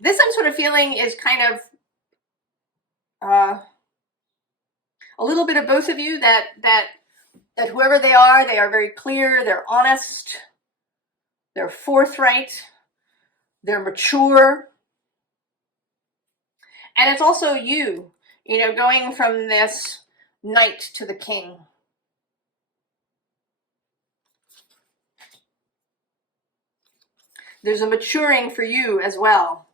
This I'm sort of feeling is kind of a little bit of both of you, that whoever they are very clear, they're honest, they're forthright, they're mature. And it's also you, you know, going from this knight to the king. There's a maturing for you as well.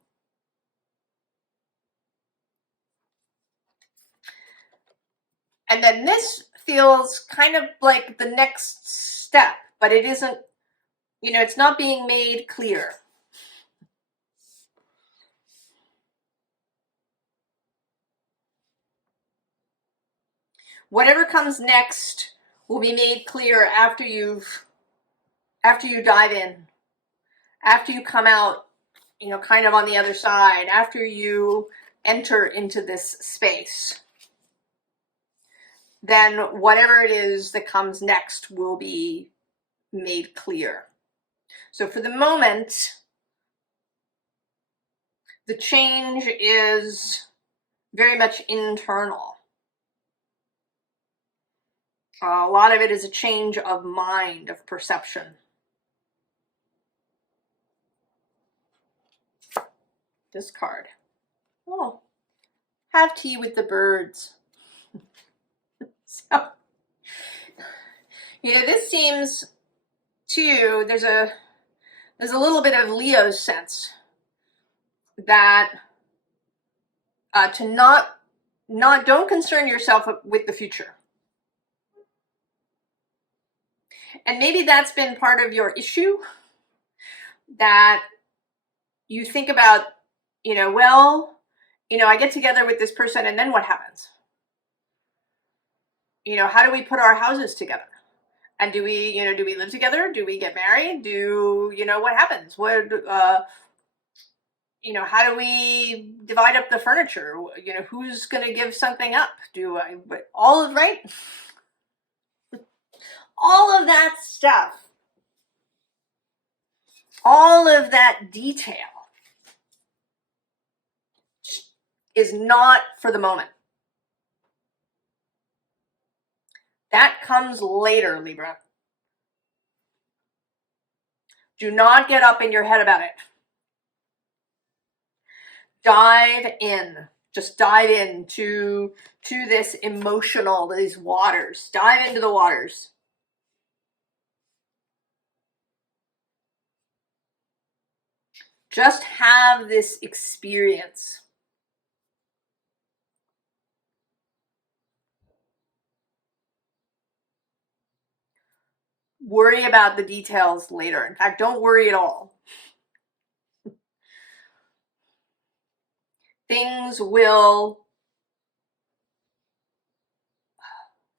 And then this feels kind of like the next step, but it isn't, you know, it's not being made clear. Whatever comes next will be made clear after you dive in, after you come out, you know, kind of on the other side, after you enter into this space. Then whatever it is that comes next will be made clear. So for the moment, the change is very much internal. A lot of it is a change of mind, of perception. This card. Oh, have tea with the birds. So, you know, this seems too, there's a little bit of Leo's sense that to don't concern yourself with the future. And maybe that's been part of your issue, that you think about, you know, well, you know, I get together with this person and then what happens? You know, how do we put our houses together? And do we live together? Do we get married? You know, what happens? What, you know, how do we divide up the furniture? You know, who's going to give something up? All of that stuff, all of that detail is not for the moment. That comes later, Libra. Do not get up in your head about it. Dive in. Just dive into this emotional, these waters. Dive into the waters. Just have this experience. Worry about the details later. In fact, don't worry at all. Things will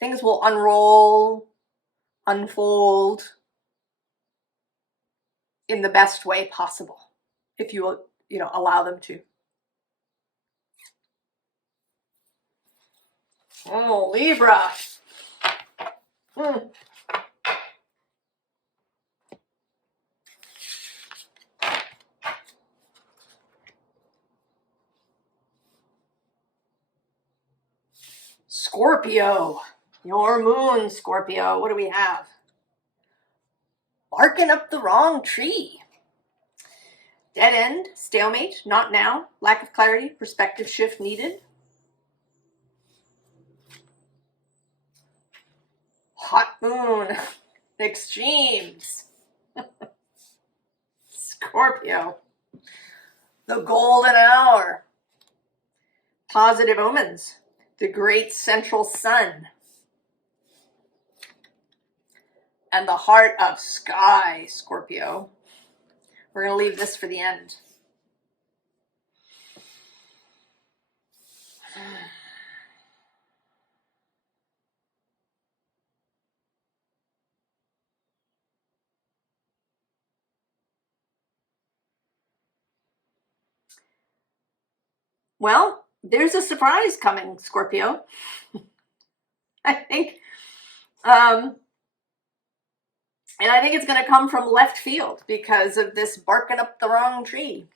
unroll, unfold in the best way possible, if you will, you know, allow them to. Oh, Libra. Scorpio. Your moon, Scorpio. What do we have? Barking up the wrong tree. Dead end, stalemate, not now, lack of clarity, perspective shift needed. Hot moon, extremes. Scorpio. The golden hour. Positive omens. The great central sun. And the heart of sky, Scorpio. We're going to leave this for the end. Well, there's a surprise coming, Scorpio. I think, and I think it's going to come from left field because of this barking up the wrong tree.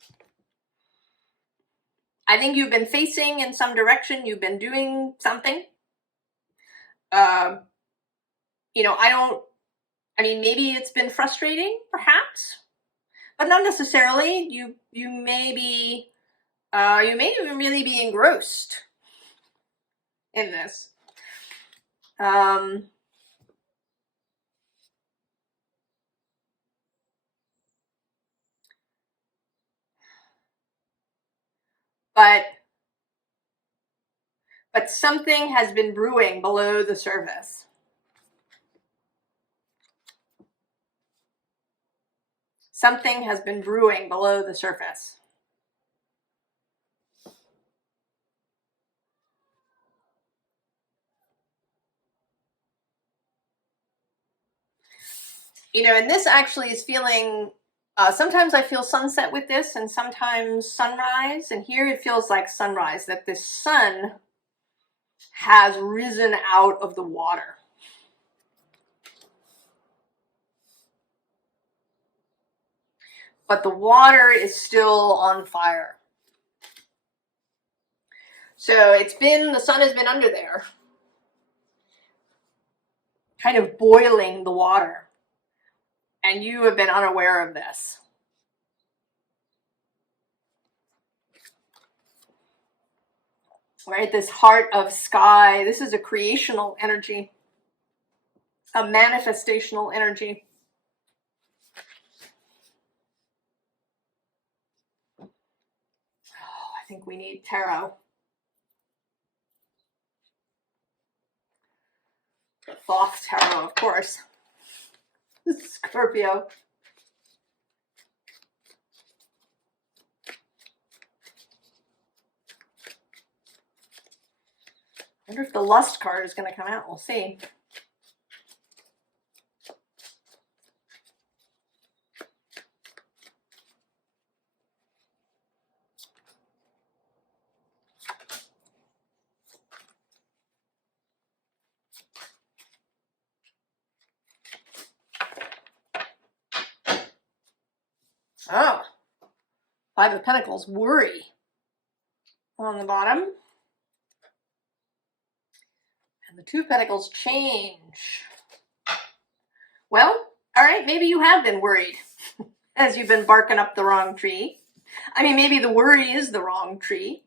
I think you've been facing in some direction. You've been doing something. You know, I mean, maybe it's been frustrating, perhaps, but not necessarily. You may be, you may even really be engrossed in this. But something has been brewing below the surface. Something has been brewing below the surface. You know, and this actually is feeling, sometimes I feel sunset with this and sometimes sunrise. And here it feels like sunrise, that this sun has risen out of the water. But the water is still on fire. So it's been, the sun has been under there, kind of boiling the water. And you have been unaware of this. Right? This heart of sky, this is a creational energy, a manifestational energy. Oh, I think we need tarot. Thoth Tarot, of course. Scorpio. I wonder if the lust card is going to come out. We'll see. Oh, Five of Pentacles, worry on the bottom. And the Two of Pentacles, change. Well, all right, maybe you have been worried as you've been barking up the wrong tree. I mean, maybe the worry is the wrong tree.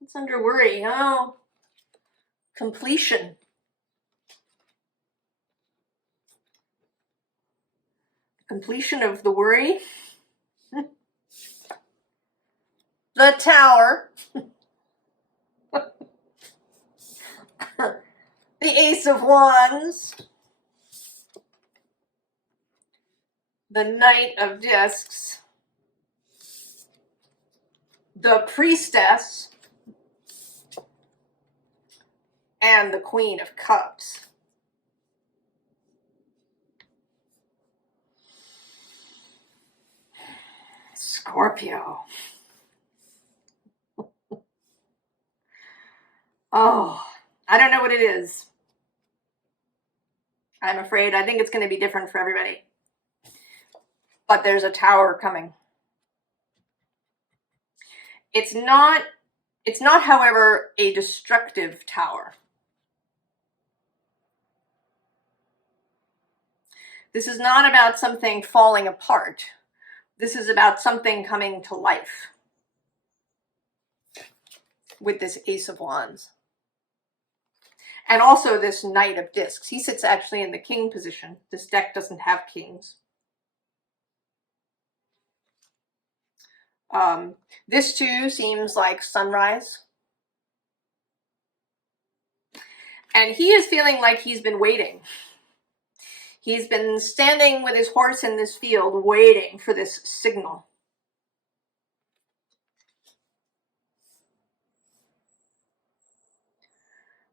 It's under worry. Oh, completion. Completion of the worry. The Tower. The Ace of Wands. The Knight of Discs. The Priestess. And the Queen of Cups. Scorpio. Oh, I don't know what it is. I'm afraid. I think it's going to be different for everybody. But there's a tower coming. It's not, however, a destructive tower. This is not about something falling apart. This is about something coming to life with this Ace of Wands. And also this Knight of Discs. He sits actually in the king position. This deck doesn't have kings. This too seems like sunrise. And he is feeling like he's been waiting. He's been standing with his horse in this field waiting for this signal.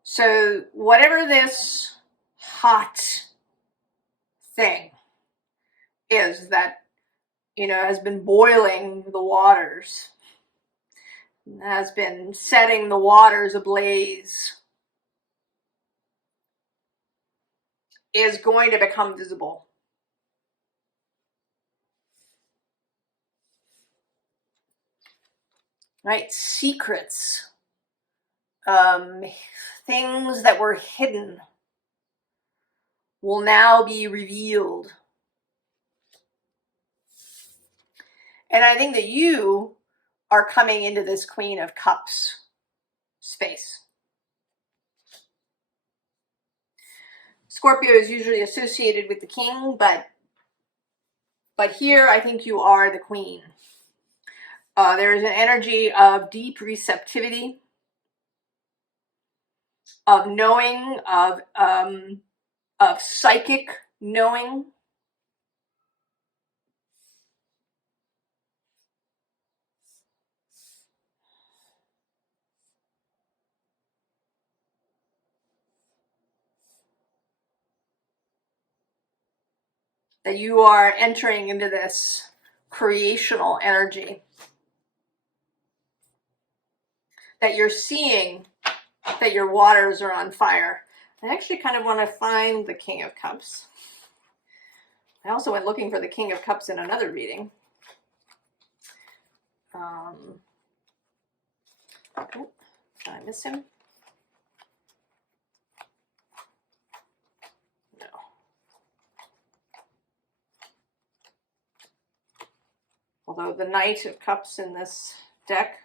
So whatever this hot thing is that, you know, has been boiling the waters, has been setting the waters ablaze, is going to become visible. Right? Secrets, things that were hidden will now be revealed. And I think that you are coming into this Queen of Cups space. Scorpio is usually associated with the king, but here I think you are the queen. There is an energy of deep receptivity, of knowing, of psychic knowing. That you are entering into this creational energy. That you're seeing that your waters are on fire. I actually kind of want to find the King of Cups. I also went looking for the King of Cups in another reading. Oh, did I miss him? No. Although the Knight of Cups in this deck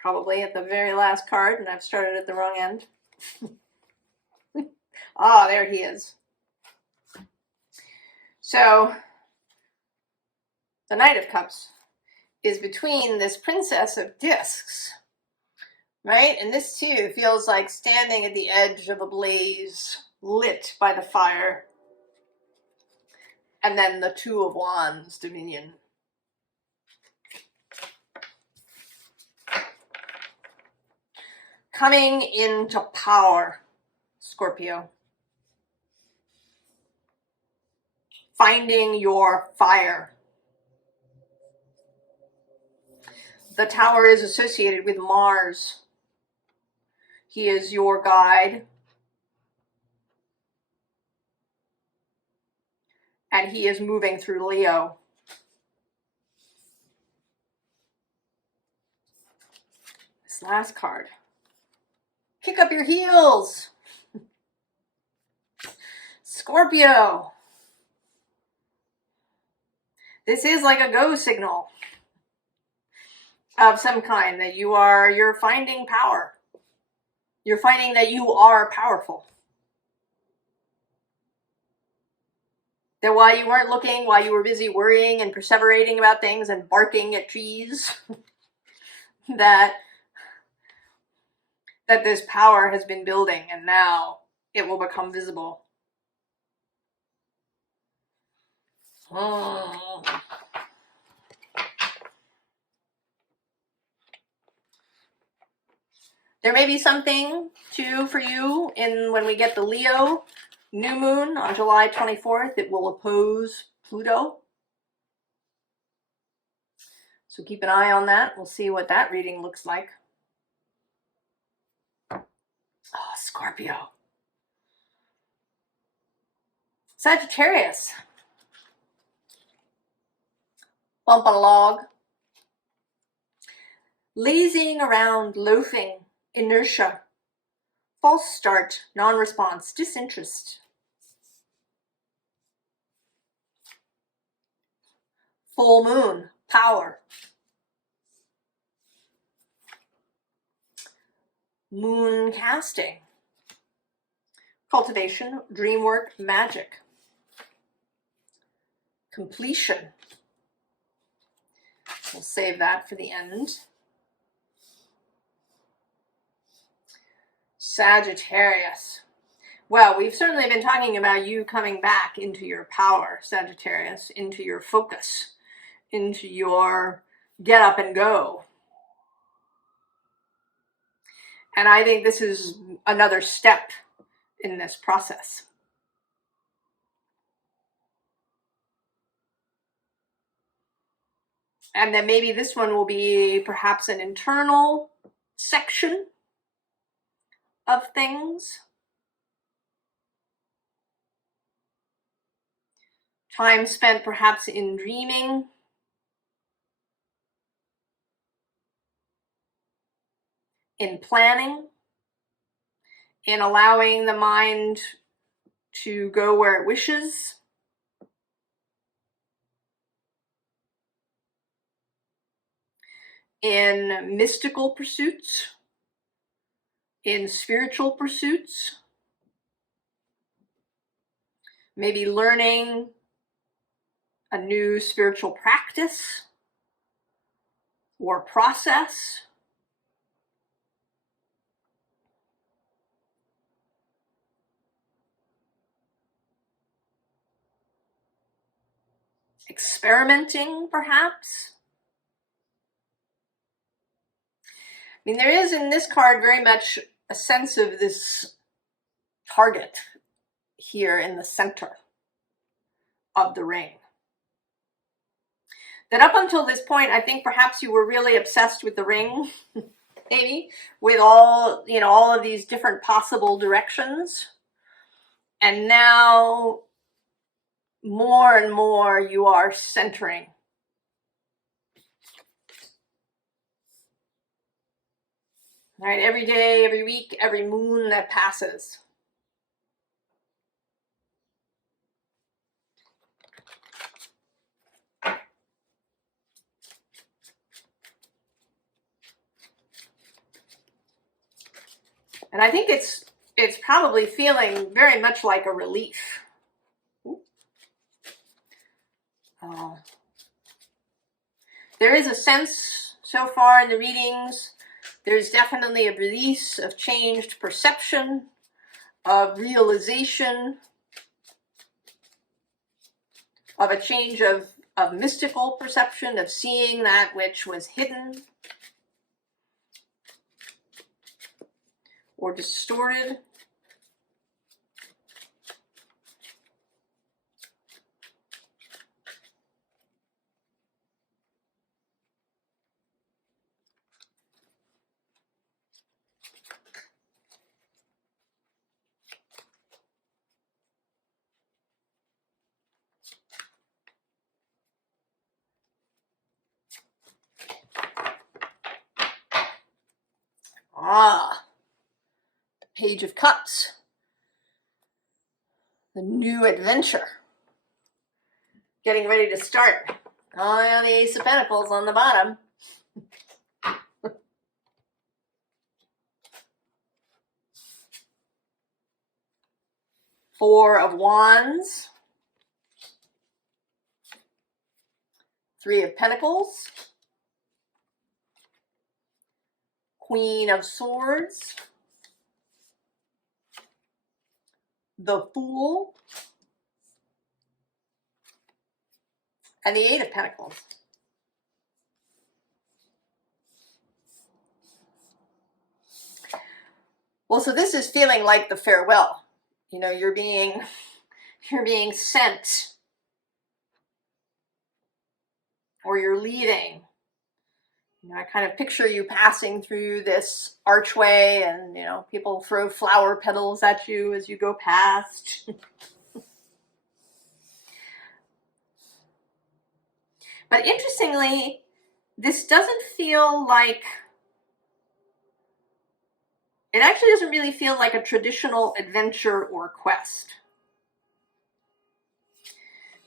probably at the very last card, and I've started at the wrong end. Ah, there he is. So, the Knight of Cups is between this Princess of Discs, right? And this too feels like standing at the edge of a blaze, lit by the fire. And then the Two of Wands, Dominion. Coming into power, Scorpio. Finding your fire. The Tower is associated with Mars. He is your guide. And he is moving through Leo. This last card. Kick up your heels. Scorpio. This is like a go signal of some kind, that you're finding power. You're finding that you are powerful. That while you weren't looking, while you were busy worrying and perseverating about things and barking at trees, that this power has been building, and now it will become visible. There may be something too for you when we get the Leo new moon on July 24th. It will oppose Pluto. So keep an eye on that. We'll see what that reading looks like. Oh, Scorpio. Sagittarius. Bump on a log. Lazing around, loafing, inertia. False start, non-response, disinterest. Full moon, power. Moon casting. Cultivation, dream work, magic. Completion. We'll save that for the end. Sagittarius. Well, we've certainly been talking about you coming back into your power, Sagittarius, into your focus, into your get up and go. And I think this is another step in this process. And then maybe this one will be perhaps an internal section of things. Time spent perhaps in dreaming. In planning. In allowing the mind to go where it wishes. In mystical pursuits. In spiritual pursuits. Maybe learning a new spiritual practice or process. Experimenting, perhaps. I mean, there is in this card very much a sense of this target here in the center of the ring. That up until this point, I think perhaps you were really obsessed with the ring, maybe, with all, you know, all of these different possible directions. And now, more and more, you are centering. Right, every day, every week, every moon that passes. And I think it's probably feeling very much like a relief. There is a sense so far in the readings, there's definitely a release of changed perception, of realization, of a change of mystical perception, of seeing that which was hidden or distorted. Page of Cups. The new adventure. Getting ready to start. Oh, yeah, the Ace of Pentacles on the bottom. Four of Wands. Three of Pentacles. Queen of Swords. The Fool. And the Eight of Pentacles. Well, so this is feeling like the farewell. You know, you're being sent, or you're leaving. You know, I kind of picture you passing through this archway, and you know, people throw flower petals at you as you go past. But interestingly, this doesn't feel like, it actually doesn't really feel like a traditional adventure or quest.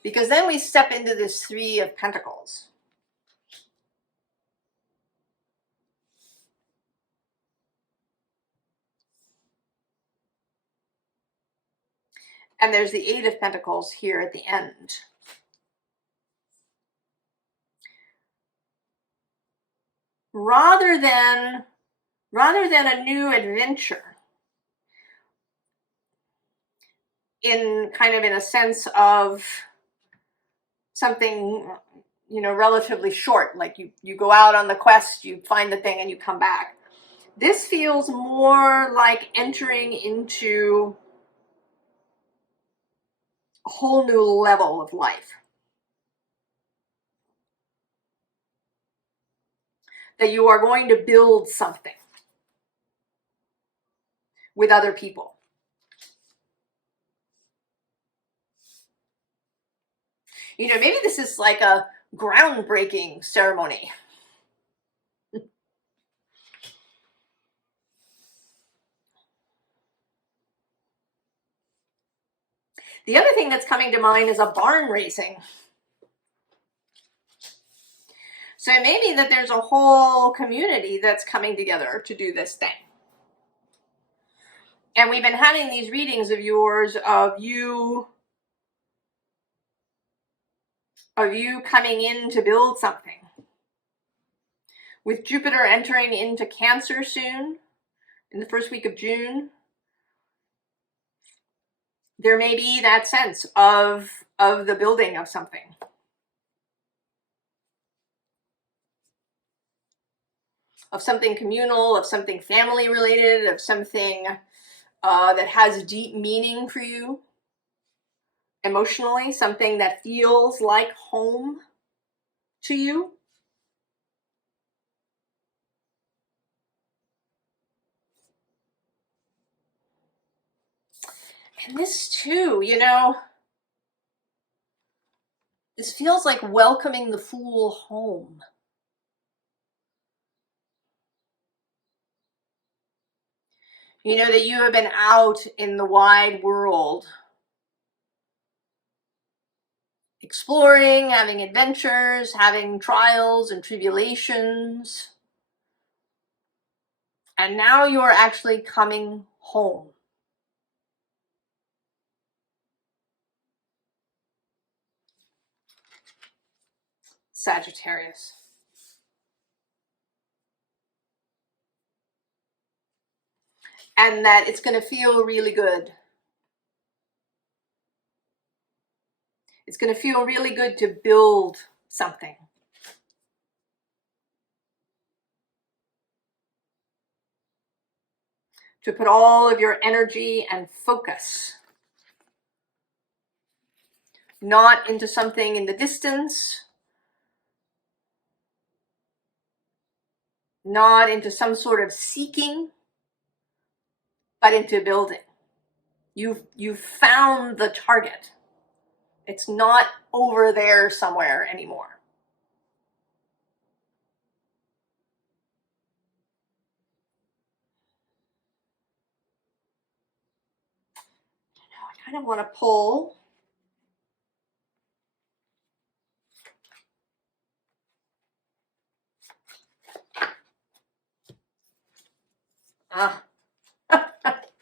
Because then we step into this Three of Pentacles. And there's the Eight of Pentacles here at the end. Rather than a new adventure, in kind of in a sense of something, you know, relatively short, like you go out on the quest, you find the thing and you come back. This feels more like entering into a whole new level of life. That you are going to build something with other people. You know, maybe this is like a groundbreaking ceremony. The other thing that's coming to mind is a barn racing. So it may be that there's a whole community that's coming together to do this thing. And we've been having these readings of yours of you coming in to build something. With Jupiter entering into Cancer soon, in the first week of June, there may be that sense of the building of something. Of something communal, of something family related, of something that has deep meaning for you emotionally, something that feels like home to you. And this too, you know, this feels like welcoming the Fool home. You know, that you have been out in the wide world, exploring, having adventures, having trials and tribulations. And now you are actually coming home. Sagittarius. And that it's going to feel really good. It's going to feel really good to build something. To put all of your energy and focus not into something in the distance, not into some sort of seeking, but into building. You've found the target. It's not over there somewhere anymore. I kind of want to pull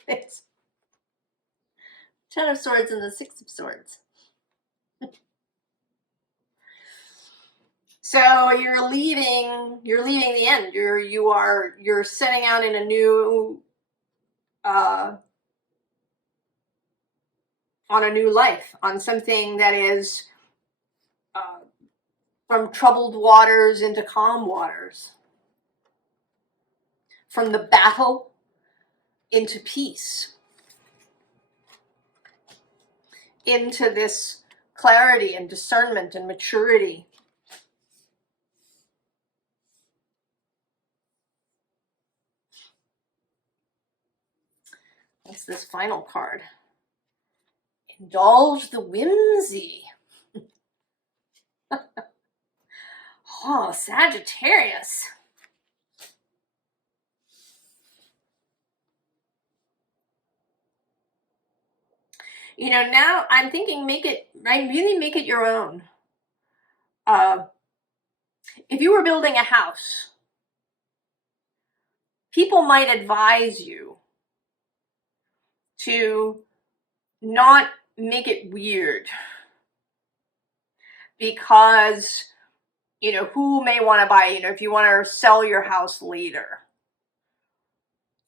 it's Ten of Swords and the Six of Swords. So you're leaving the end. You're setting out in a new on a new life, on something that is from troubled waters into calm waters, from the battle into peace, into this clarity and discernment and maturity. What's this final card? Indulge the whimsy. Oh, Sagittarius. You know, now I'm thinking make it, right, really make it your own. If you were building a house, people might advise you to not make it weird because, you know, who may want to buy, you know, if you want to sell your house later,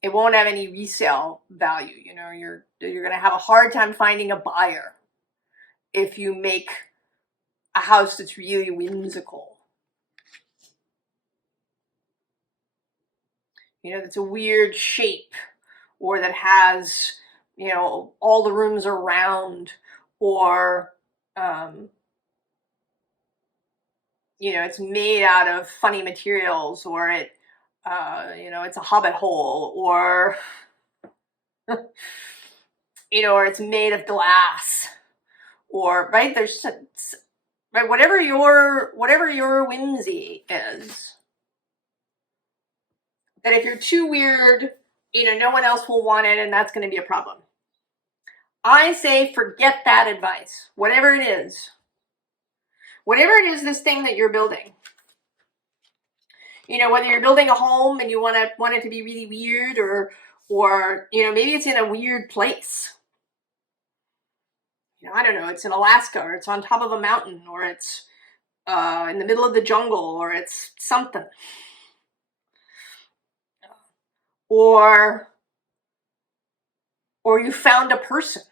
it won't have any resale value. You know, you're going to have a hard time finding a buyer if you make a house that's really whimsical. You know, that's a weird shape, or that has, you know, all the rooms are round, or you know, it's made out of funny materials, or it you know, it's a hobbit hole, or you know, or it's made of glass, or right, there's right, whatever your whimsy is, that if you're too weird, you know, no one else will want it, and that's going to be a problem. I say forget that advice. Whatever it is, this thing that you're building, you know, whether you're building a home and you want it to be really weird, or you know, maybe it's in a weird place. You know, I don't know, it's in Alaska, or it's on top of a mountain, or it's in the middle of the jungle, or it's something. Or you found a person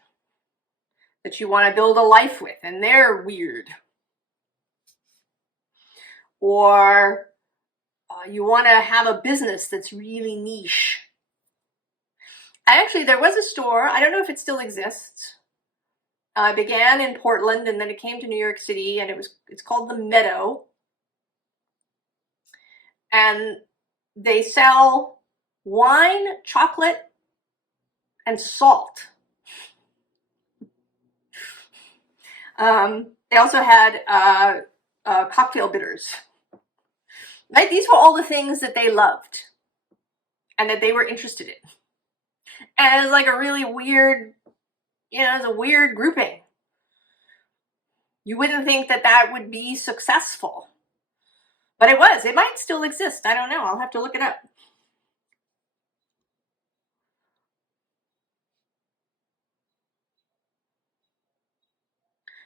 that you want to build a life with, and they're weird. Or you want to have a business that's really niche. There was a store, I don't know if it still exists. It began in Portland, and then it came to New York City, and it's called The Meadow. And they sell wine, chocolate, and salt. They also had cocktail bitters. Right? These were all the things that they loved and that they were interested in. And it was like a really weird, you know, it's a weird grouping. You wouldn't think that that would be successful. But it was. It might still exist. I don't know. I'll have to look it up.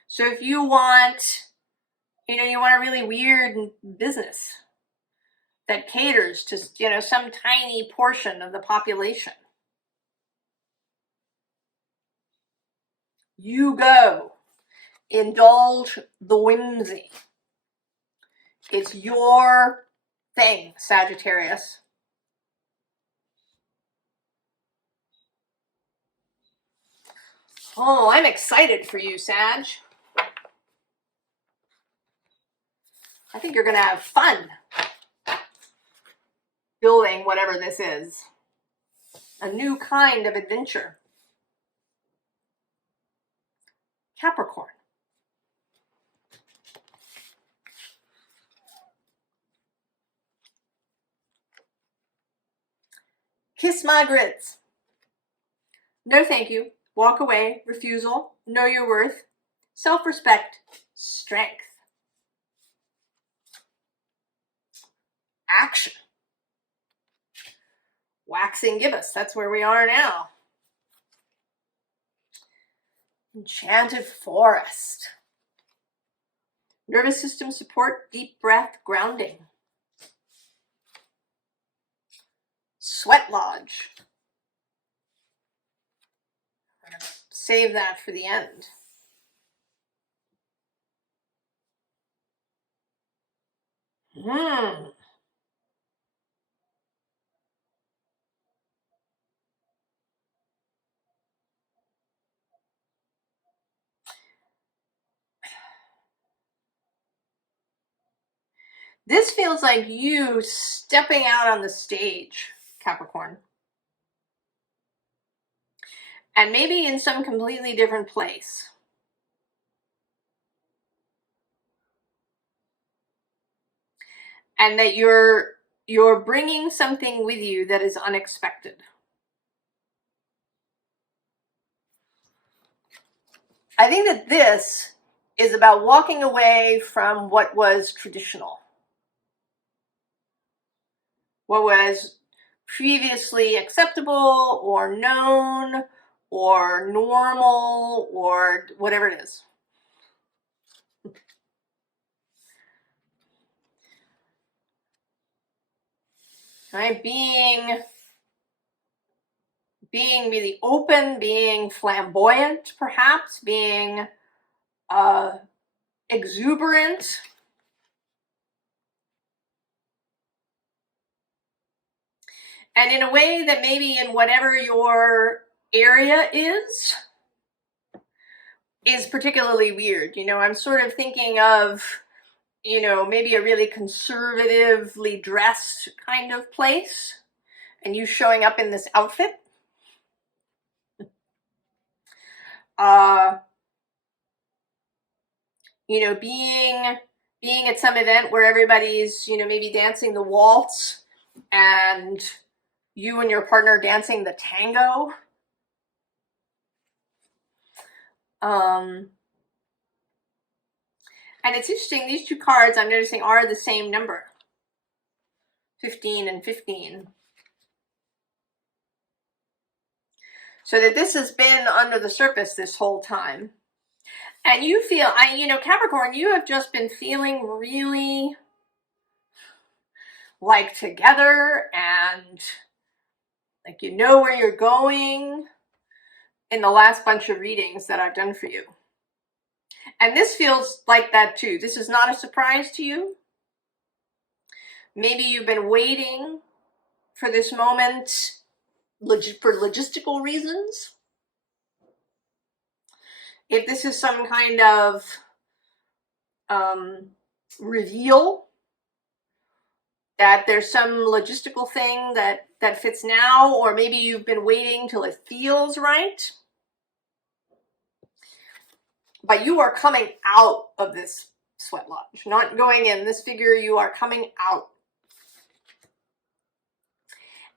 So if you want, you know, you want a really weird business that caters to, you know, some tiny portion of the population, you go. Indulge the whimsy. It's your thing, Sagittarius. Oh, I'm excited for you, Sag. I think you're going to have fun building whatever this is. A new kind of adventure. Capricorn. Kiss my grits. No thank you. Walk away. Refusal. Know your worth. Self-respect. Strength. Action. Waxing gibbous. That's where we are now. Enchanted forest. Nervous system support. Deep breath. Grounding. Sweat lodge. I'm going to save that for the end. This feels like you stepping out on the stage, Capricorn. And maybe in some completely different place. And that you're bringing something with you that is unexpected. I think that this is about walking away from what was traditional, what was previously acceptable or known or normal or whatever it is. Right? Being really open, being flamboyant, perhaps, being exuberant. And in a way that maybe in whatever your area is particularly weird. You know, I'm sort of thinking of, you know, maybe a really conservatively dressed kind of place, and you showing up in this outfit. You know, being at some event where everybody's, you know, maybe dancing the waltz and you and your partner dancing the tango. And it's interesting, these two cards I'm noticing are the same number, 15 and 15. So that this has been under the surface this whole time. And you feel, you know, Capricorn, you have just been feeling really like together and like you know where you're going in the last bunch of readings that I've done for you. And this feels like that too. This is not a surprise to you. Maybe you've been waiting for this moment for logistical reasons. If this is some kind of reveal that there's some logistical thing that fits now, or maybe you've been waiting till it feels right. But you are coming out of this sweat lodge, not going in. This figure, you are coming out.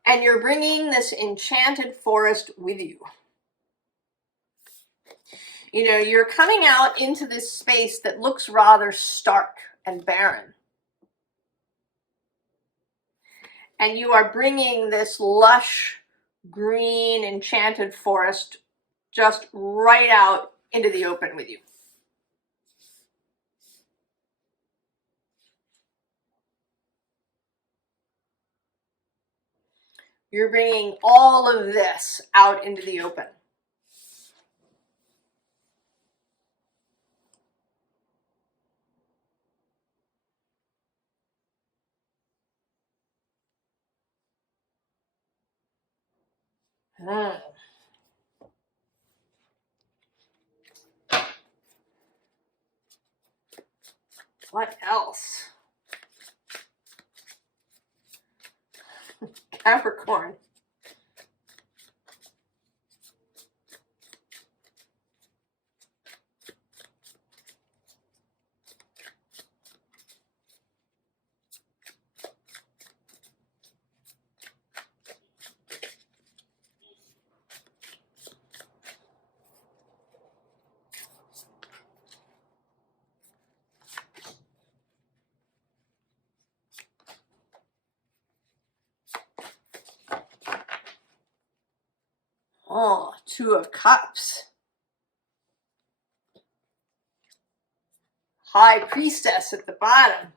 And you're bringing this enchanted forest with you. You know, you're coming out into this space that looks rather stark and barren. And you are bringing this lush, green, enchanted forest just right out into the open with you. You're bringing all of this out into the open. What else? Capricorn. Oh, Two of Cups. High Priestess at the bottom.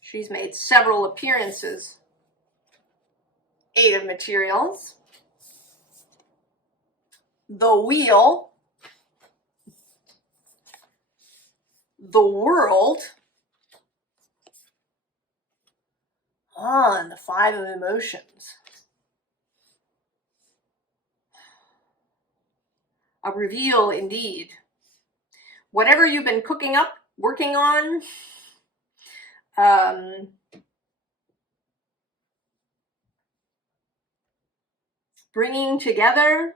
She's made several appearances. Eight of Materials. The Wheel. The World. And the Five of Emotions. A reveal indeed. Whatever you've been cooking up, working on, bringing together,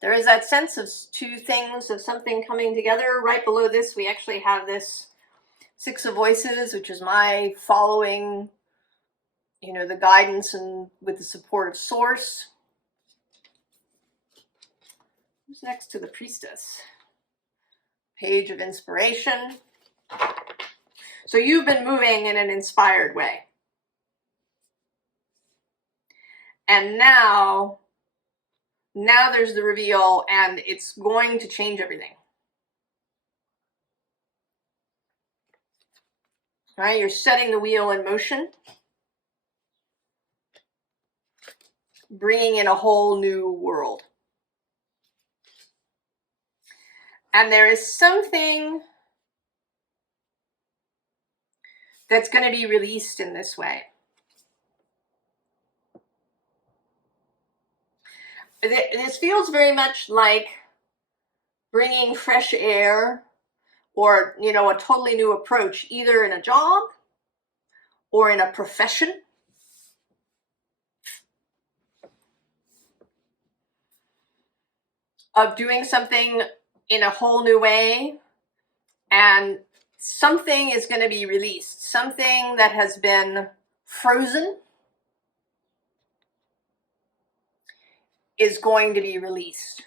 there is that sense of two things, of something coming together. Right below this, we actually have this Six of Voices, which is my following, you know, the guidance and with the support of Source. Who's next to the Priestess? Page of Inspiration. So you've been moving in an inspired way. And now there's the reveal, and it's going to change everything. All right, you're setting the wheel in motion, bringing in a whole new world. And there is something that's going to be released in this way. This feels very much like bringing fresh air, or, you know, a totally new approach, either in a job or in a profession. Of doing something in a whole new way, and something is going to be released. Something that has been frozen is going to be released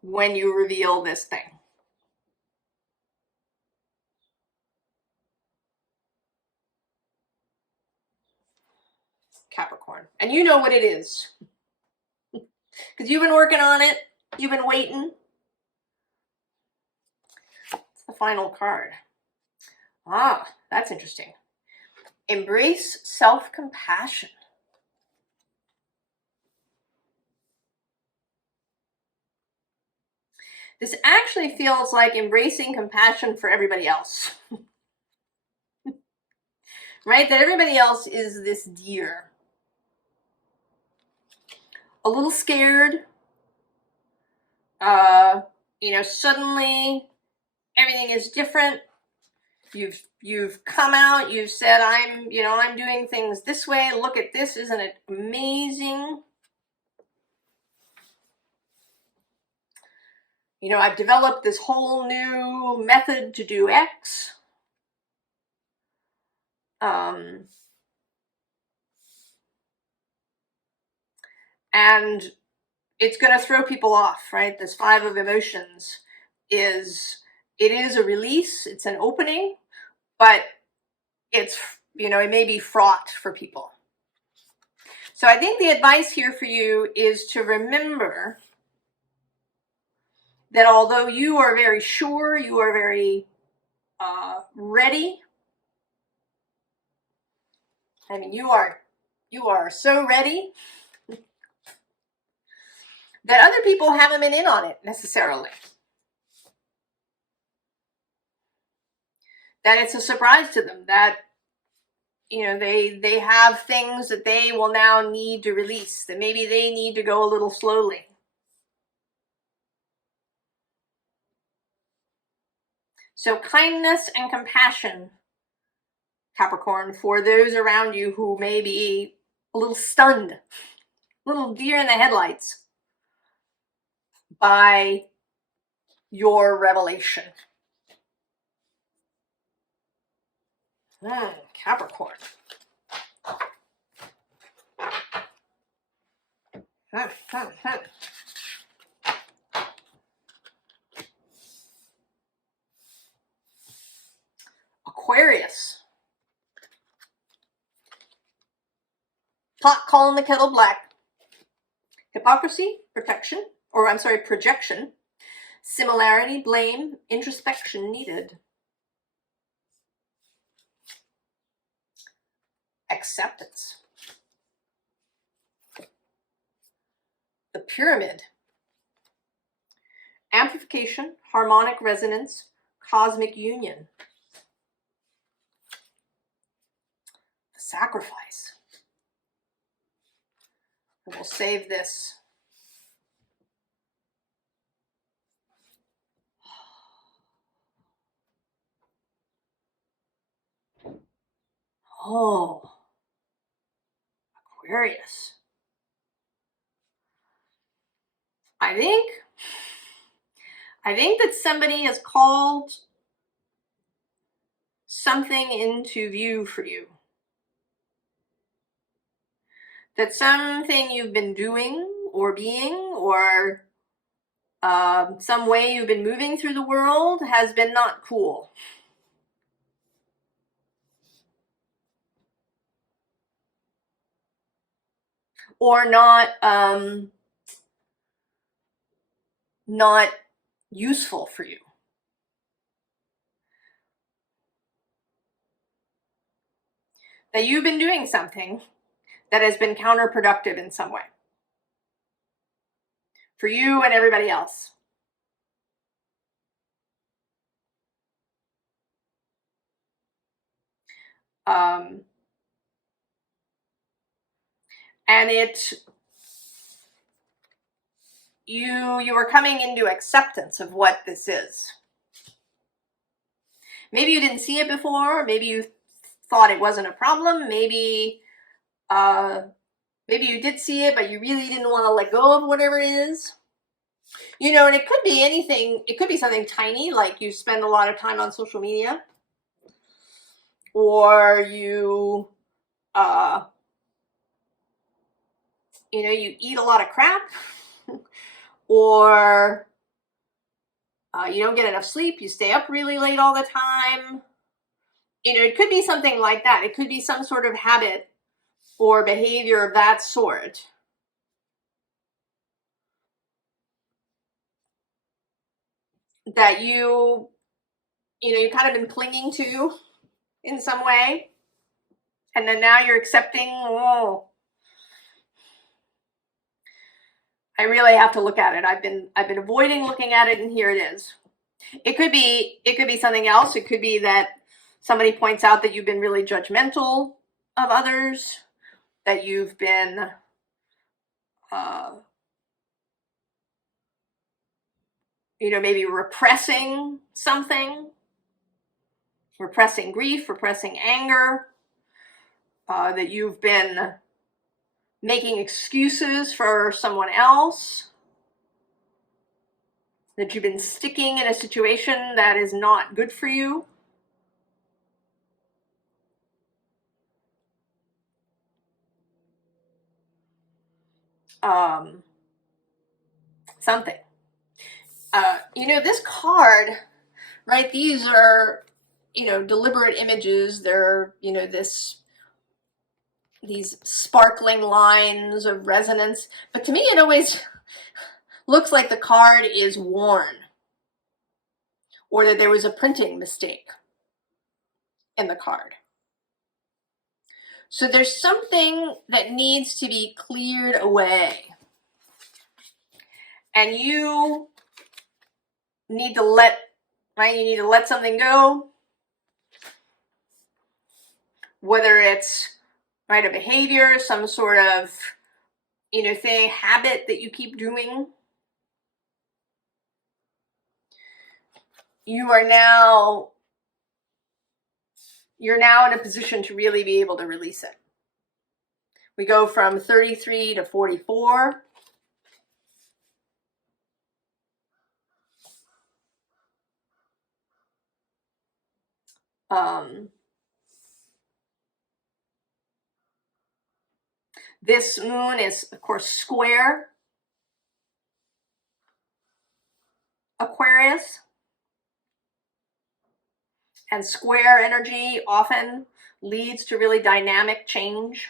when you reveal this thing. Capricorn. And you know what it is. Because you've been working on it. You've been waiting. It's the final card. Ah, that's interesting. Embrace self-compassion. This actually feels like embracing compassion for everybody else. Right? That everybody else is this deer. A little scared. You know, suddenly everything is different. You've come out, you've said, I'm doing things this way. Look at this, isn't it amazing? You know, I've developed this whole new method to do X. And it's going to throw people off, right? This 5 of emotions is a release, it's an opening, but it's, you know, it may be fraught for people. So I think the advice here for you is to remember that although you are very sure, you are very ready. I mean, you are so ready that other people haven't been in on it necessarily. That it's a surprise to them, that, you know, they have things that they will now need to release, that maybe they need to go a little slowly. So kindness and compassion, Capricorn, for those around you who may be a little stunned, a little deer in the headlights by your revelation. Capricorn. Aquarius. Pot calling the kettle black. Hypocrisy, protection, projection. Similarity, blame, introspection needed. Acceptance. The pyramid. Amplification, harmonic resonance, cosmic union. The sacrifice. And we'll save this. Oh, Aquarius. I think that somebody has called something into view for you. that something you've been doing or being, or some way you've been moving through the world has been not cool. Or not useful for you. That you've been doing something that has been counterproductive in some way for you and everybody else. And you were coming into acceptance of what this is. Maybe you didn't see it before. Maybe you thought it wasn't a problem. Maybe you did see it, but you really didn't want to let go of whatever it is. You know, and it could be anything. It could be something tiny, like you spend a lot of time on social media, or you eat a lot of crap, or you don't get enough sleep, you stay up really late all the time. You know, it could be something like that. It could be some sort of habit or behavior of that sort. That you kind of been clinging to in some way. And then now you're accepting, oh, I really have to look at it. I've been avoiding looking at it, and here it is. It could be something else. It could be that somebody points out that you've been really judgmental of others, that you've been maybe repressing something, repressing grief, repressing anger, that you've been making excuses for someone else, that you've been sticking in a situation that is not good for you. Something. This card, right? These are, deliberate images. They're, these sparkling lines of resonance. But to me, it always looks like the card is worn, or that there was a printing mistake in the card. So there's something that needs to be cleared away. And you need to let something go. Whether it's, right, a behavior, some sort of, thing, habit that you keep doing. You're now in a position to really be able to release it. We go from 33 to 44. This moon is, of course, square Aquarius. And square energy often leads to really dynamic change.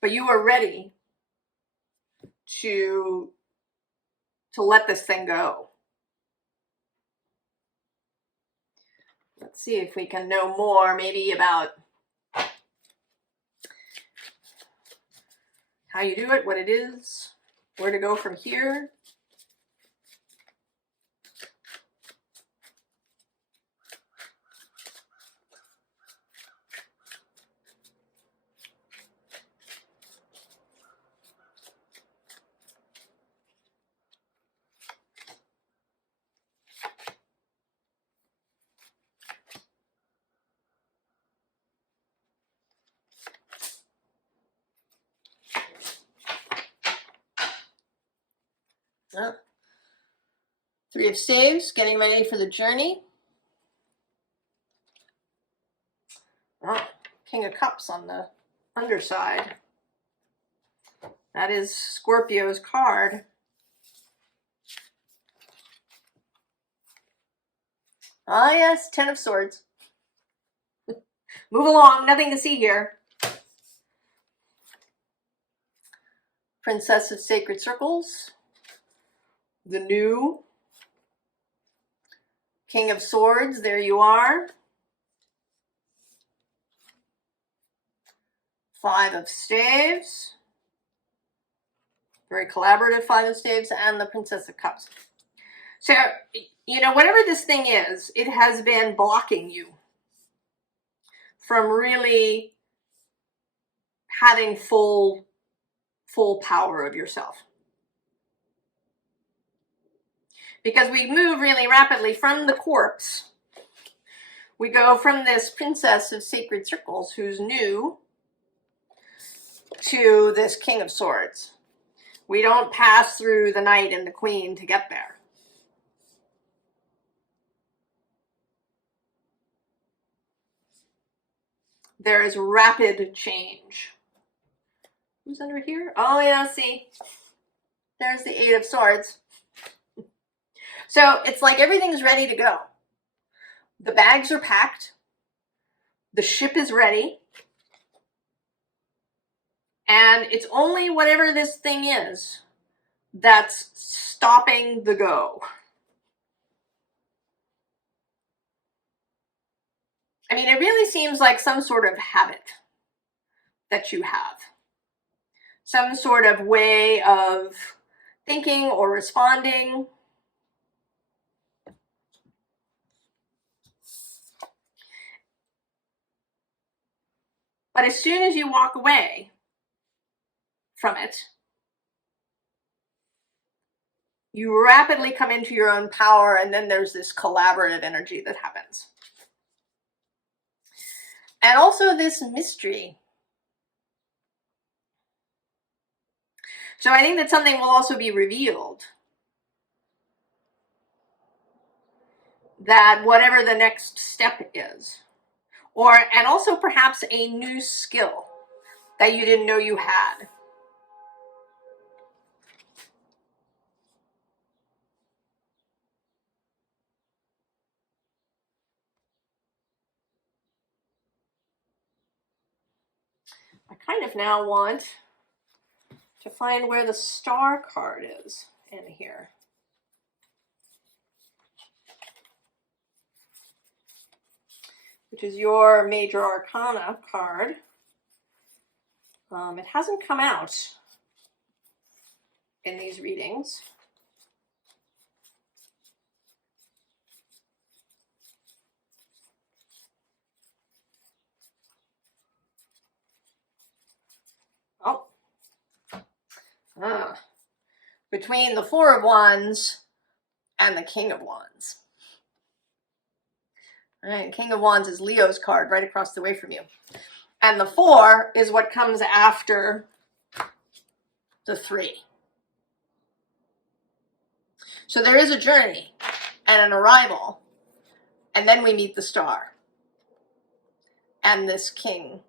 But you are ready to let this thing go. Let's see if we can know more, maybe about how you do it, what it is, where to go from here. Three of Staves, getting ready for the journey. Oh, King of Cups on the underside. That is Scorpio's card. Ah, yes, Ten of Swords. Move along, nothing to see here. Princess of Sacred Circles. The New. King of Swords, there you are. Five of Staves. Very collaborative Five of Staves, and the Princess of Cups. So, you know, whatever this thing is, it has been blocking you from really having full power of yourself. Because we move really rapidly from the corpse. We go from this Princess of Sacred Circles, who's new, to this King of Swords. We don't pass through the Knight and the Queen to get there. There is rapid change. Who's under here? Oh yeah, see? There's the Eight of Swords. So it's like everything's ready to go. The bags are packed. The ship is ready. And it's only whatever this thing is that's stopping the go. I mean, it really seems like some sort of habit that you have. Some sort of way of thinking or responding. But as soon as you walk away from it, you rapidly come into your own power, and then there's this collaborative energy that happens. And also this mystery. So I think that something will also be revealed. That whatever the next step is. And also perhaps a new skill that you didn't know you had. I kind of now want to find where the Star card is in here. Which is your Major Arcana card. It hasn't come out in these readings. Oh. Between the Four of Wands and the King of Wands. All right, King of Wands is Leo's card right across the way from you. And the Four is what comes after the Three. So there is a journey and an arrival, and then we meet the Star and this King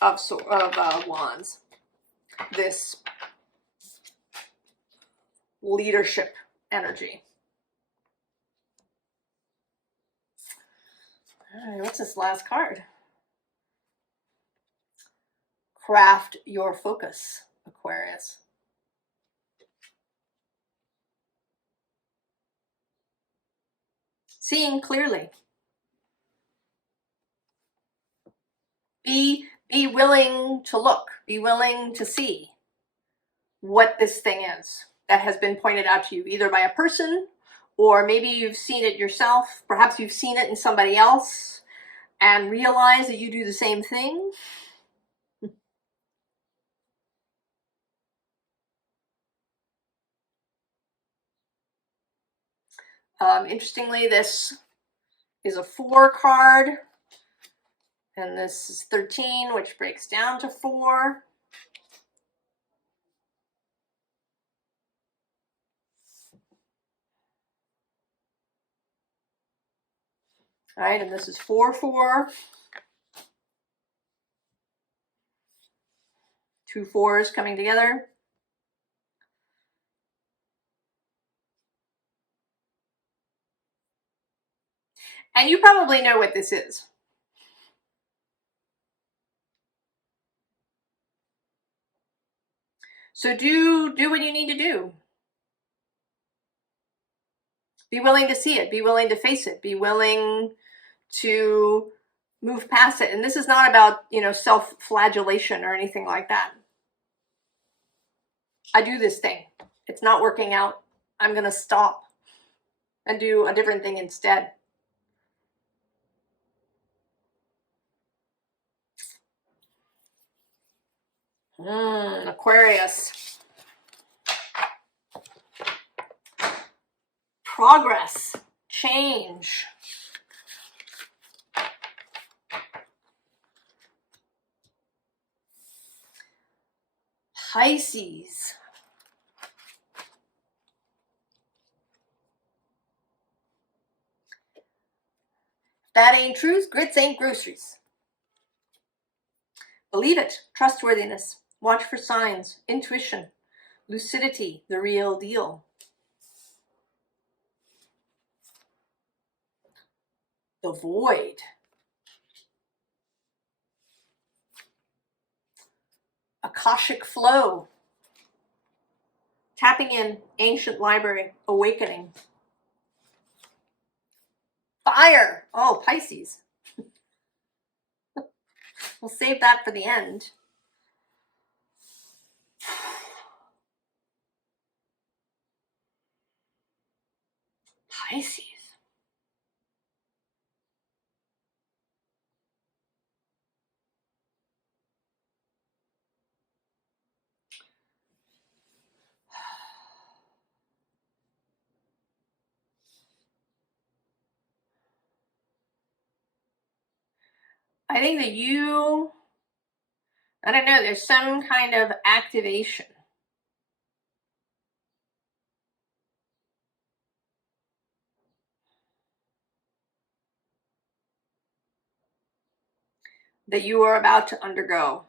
of Wands, this leadership energy. All right, what's this last card? Craft your focus, Aquarius. Seeing clearly. Be willing to look. Be willing to see what this thing is that has been pointed out to you, either by a person, or maybe you've seen it yourself. Perhaps you've seen it in somebody else and realize that you do the same thing. Interestingly, this is a 4 card, and this is 13, which breaks down to 4. All right, and this is 4-4. 2 4s coming together. And you probably know what this is. So do what you need to do. Be willing to see it. Be willing to face it. Be willing to move past it. And this is not about, you know, self-flagellation or anything like that. I do this thing. It's not working out. I'm going to stop and do a different thing instead. Aquarius. Progress. Change. Pisces. That ain't truth. Grits ain't groceries. Believe it. Trustworthiness. Watch for signs. Intuition. Lucidity. The real deal. The void. Akashic flow. Tapping in. Ancient library. Awakening. Fire. Oh, Pisces. We'll save that for the end. Pisces. I think that you, I don't know, there's some kind of activation. That you are about to undergo.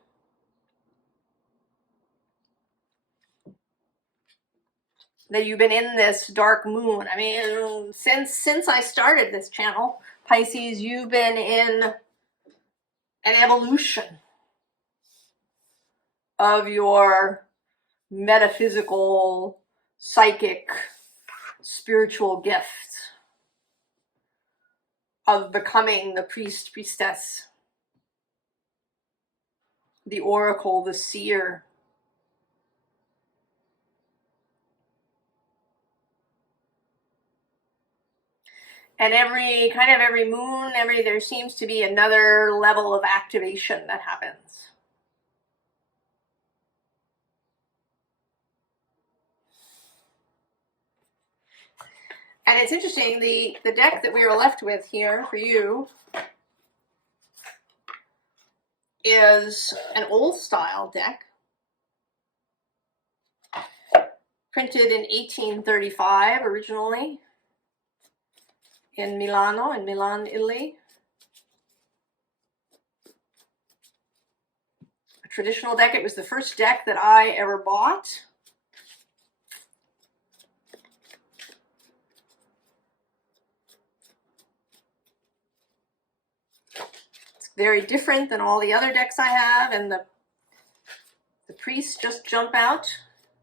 That you've been in this dark moon. I mean, since I started this channel, Pisces, you've been in an evolution of your metaphysical, psychic, spiritual gift of becoming the priest, priestess, the oracle, the seer. And every moon, there seems to be another level of activation that happens. And it's interesting, the deck that we are left with here for you is an old style deck, printed in 1835 originally in Milan, Italy. A traditional deck. It was the first deck that I ever bought. It's very different than all the other decks I have, and the priests just jump out.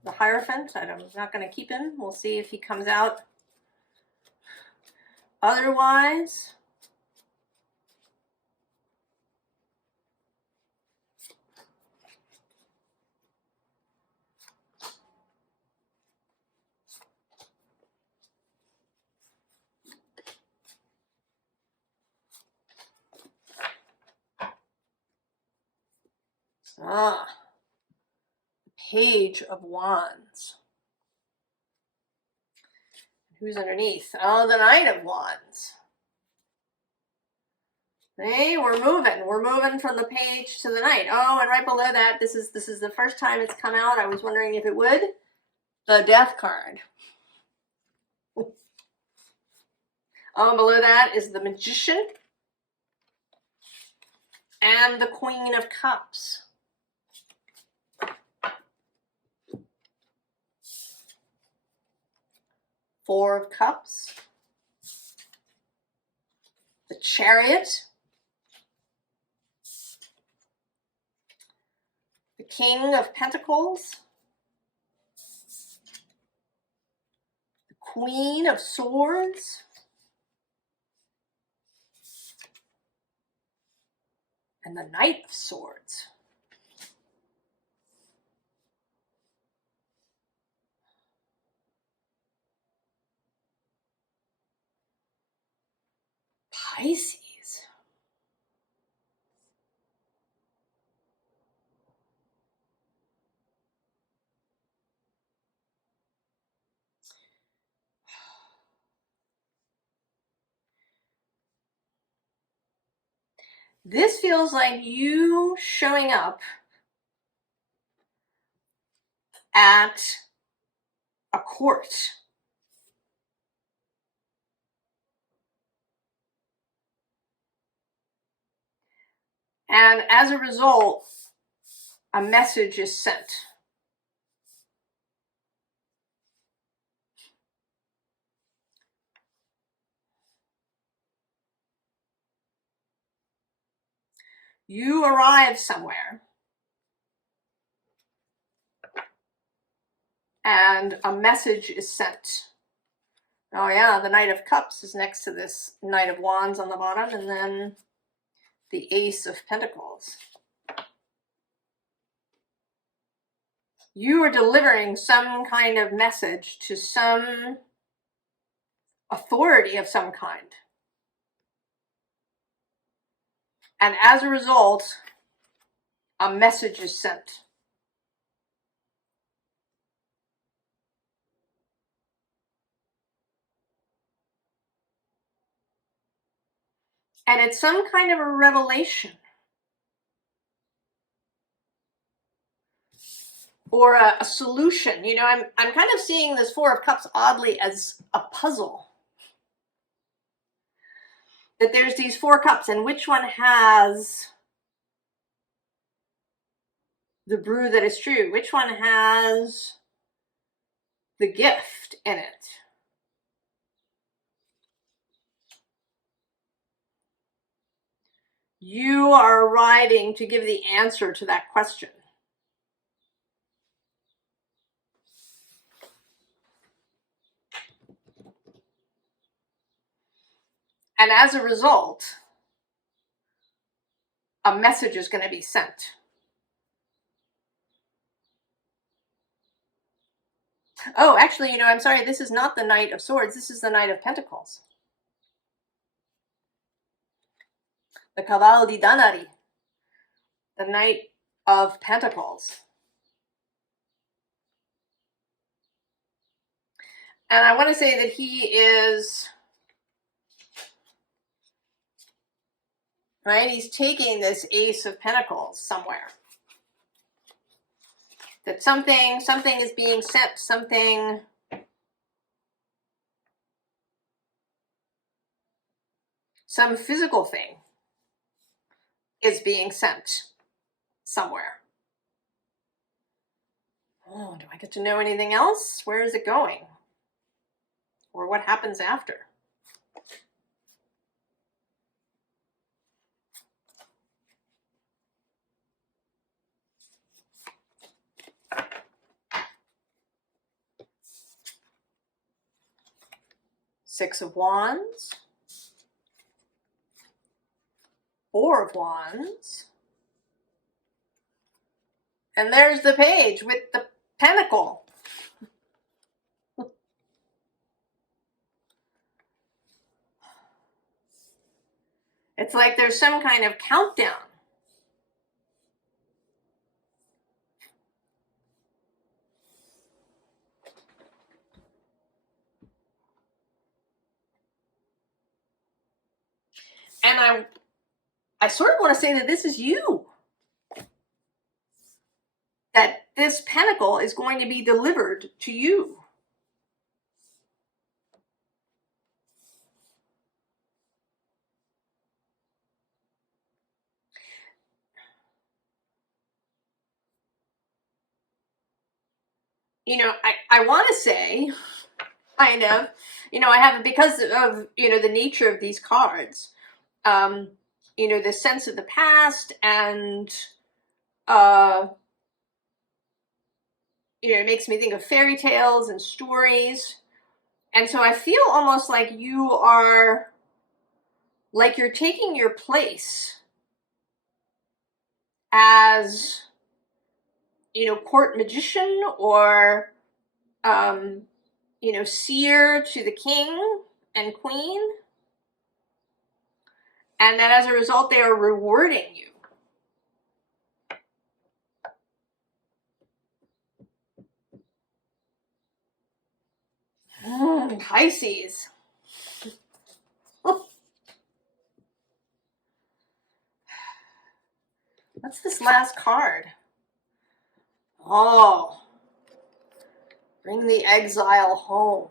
The Hierophant, I'm not going to keep him. We'll see if he comes out otherwise. Page of Wands. Who's underneath? Oh, the Knight of Wands. Hey, we're moving. We're moving from the page to the Knight. Oh, and right below that, this is the first time it's come out. I was wondering if it would. The Death card. Below that is the Magician and the Queen of Cups. Four of Cups, the Chariot, the King of Pentacles, the Queen of Swords, and the Knight of Swords. Pisces. This feels like you showing up at a court. And as a result, a message is sent. You arrive somewhere and a message is sent. Oh yeah, the Knight of Cups is next to this Knight of Wands on the bottom, and then the Ace of Pentacles. You are delivering some kind of message to some authority of some kind. And as a result, a message is sent. And it's some kind of a revelation. Or a solution. You know, I'm kind of seeing this Four of Cups oddly as a puzzle. That there's these four cups, and which one has the brew that is true? Which one has the gift in it? You are arriving to give the answer to that question. And as a result, a message is going to be sent. Oh, actually, you know, I'm sorry, this is not the Knight of Swords. This is the Knight of Pentacles. The Caval di Danari. The Knight of Pentacles. And I want to say that he is, right, he's taking this Ace of Pentacles somewhere. That something is being sent, some physical thing is being sent somewhere. Oh, do I get to know anything else? Where is it going? Or what happens after? Six of Wands. Four of Wands. And there's the page with the pentacle. It's like there's some kind of countdown. And I sort of want to say that this is you. That this pentacle is going to be delivered to you. you know, I want to say, kind of, you know, I have, because of, you know, the nature of these cards, you know, the sense of the past, and, you know, it makes me think of fairy tales and stories. And so I feel almost like you are, like you're taking your place as, you know, court magician, or, you know, seer to the king and queen. And that as a result, they are rewarding you. Pisces. What's this last card? Oh, bring the exile home.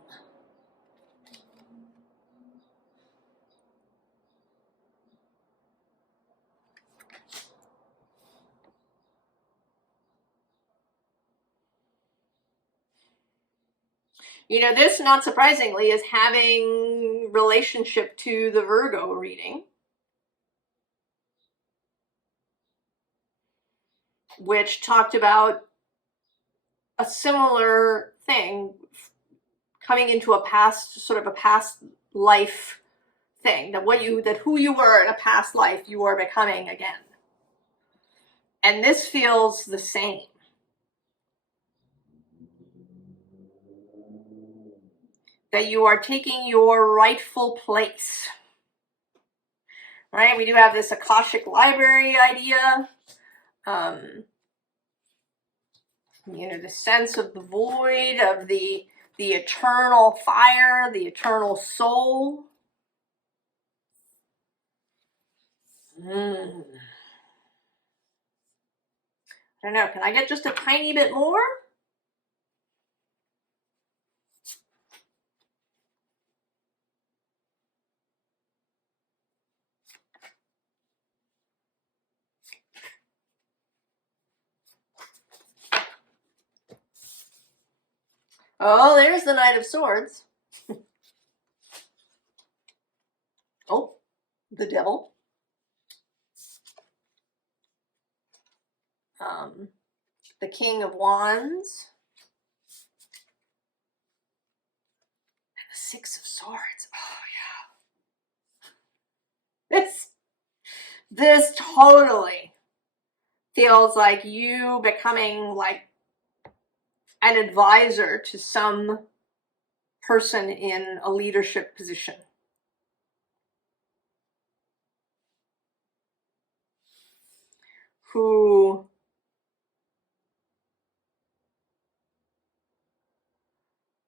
You know, this, not surprisingly, is having relationship to the Virgo reading, which talked about a similar thing, coming into a past, sort of a past life thing, that who you were in a past life, you are becoming again. And this feels the same. That you are taking your rightful place. Right? We do have this Akashic Library idea. You know, the sense of the void, of the eternal fire, the eternal soul. I don't know, can I get just a tiny bit more? Oh, there's the Knight of Swords. Oh, the Devil. The King of Wands. And the Six of Swords. Oh, yeah. This totally feels like you becoming like an advisor to some person in a leadership position. Who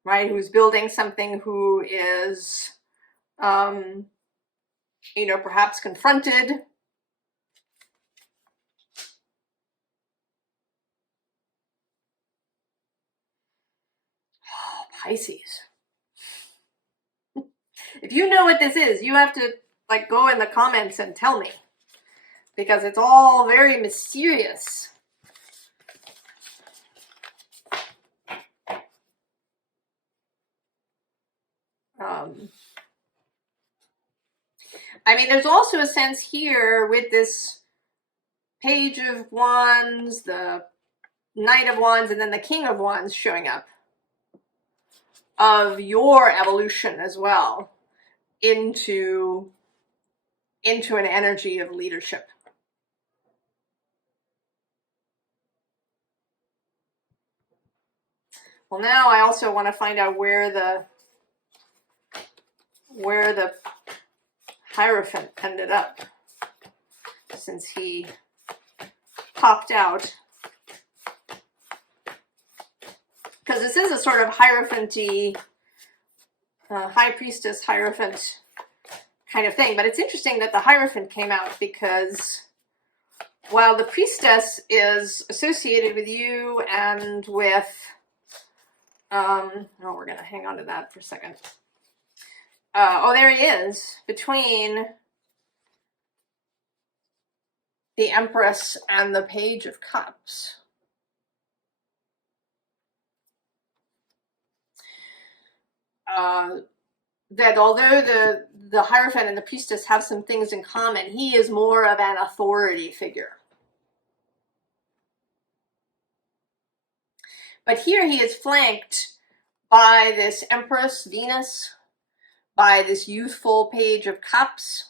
right, who's building something, who is, you know, perhaps confronted. Oh, Pisces. If you know what this is, you have to like go in the comments and tell me, because it's all very mysterious. I mean, there's also a sense here with this Page of Wands, the Knight of Wands, and then the King of Wands showing up, of your evolution as well into an energy of leadership. Well, now I also want to find out where the Hierophant ended up, since he popped out. Because this is a sort of Hierophant-y, High Priestess, Hierophant kind of thing. But it's interesting that the Hierophant came out, because while the Priestess is associated with you and with, oh, we're going to hang on to that for a second. Oh, there he is, between the Empress and the Page of Cups. that although the Hierophant and the Priestess have some things in common, he is more of an authority figure. But here he is flanked by this Empress, Venus, by this youthful Page of Cups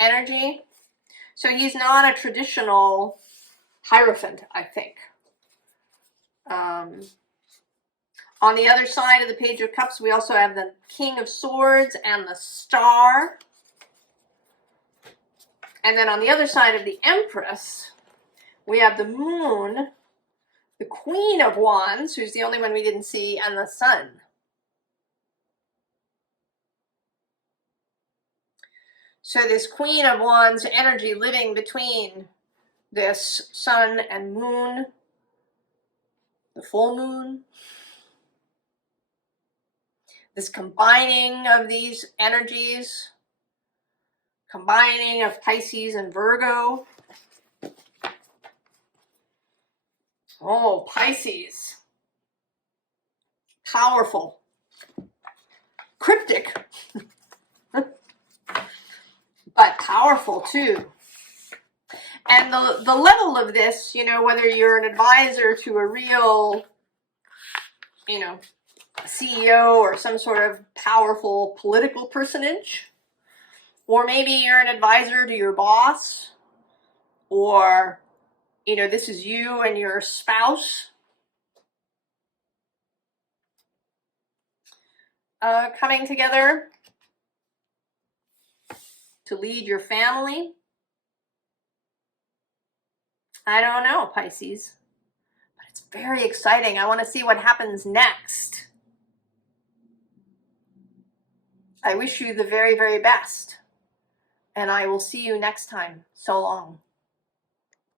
energy. So he's not a traditional Hierophant, I think. On the other side of the Page of Cups, we also have the King of Swords and the Star. And then on the other side of the Empress, we have the Moon, the Queen of Wands, who's the only one we didn't see, and the Sun. So this Queen of Wands energy living between this Sun and Moon, the full moon, this combining of these energies, combining of Pisces and Virgo. Oh, Pisces. Powerful. Cryptic. But powerful too. And the level of this, you know, whether you're an advisor to a real, you know, CEO or some sort of powerful political personage, or maybe you're an advisor to your boss, or, you know, this is you and your spouse coming together to lead your family. I don't know, Pisces, but it's very exciting. I want to see what happens next. I wish you the very, very best, and I will see you next time. So long.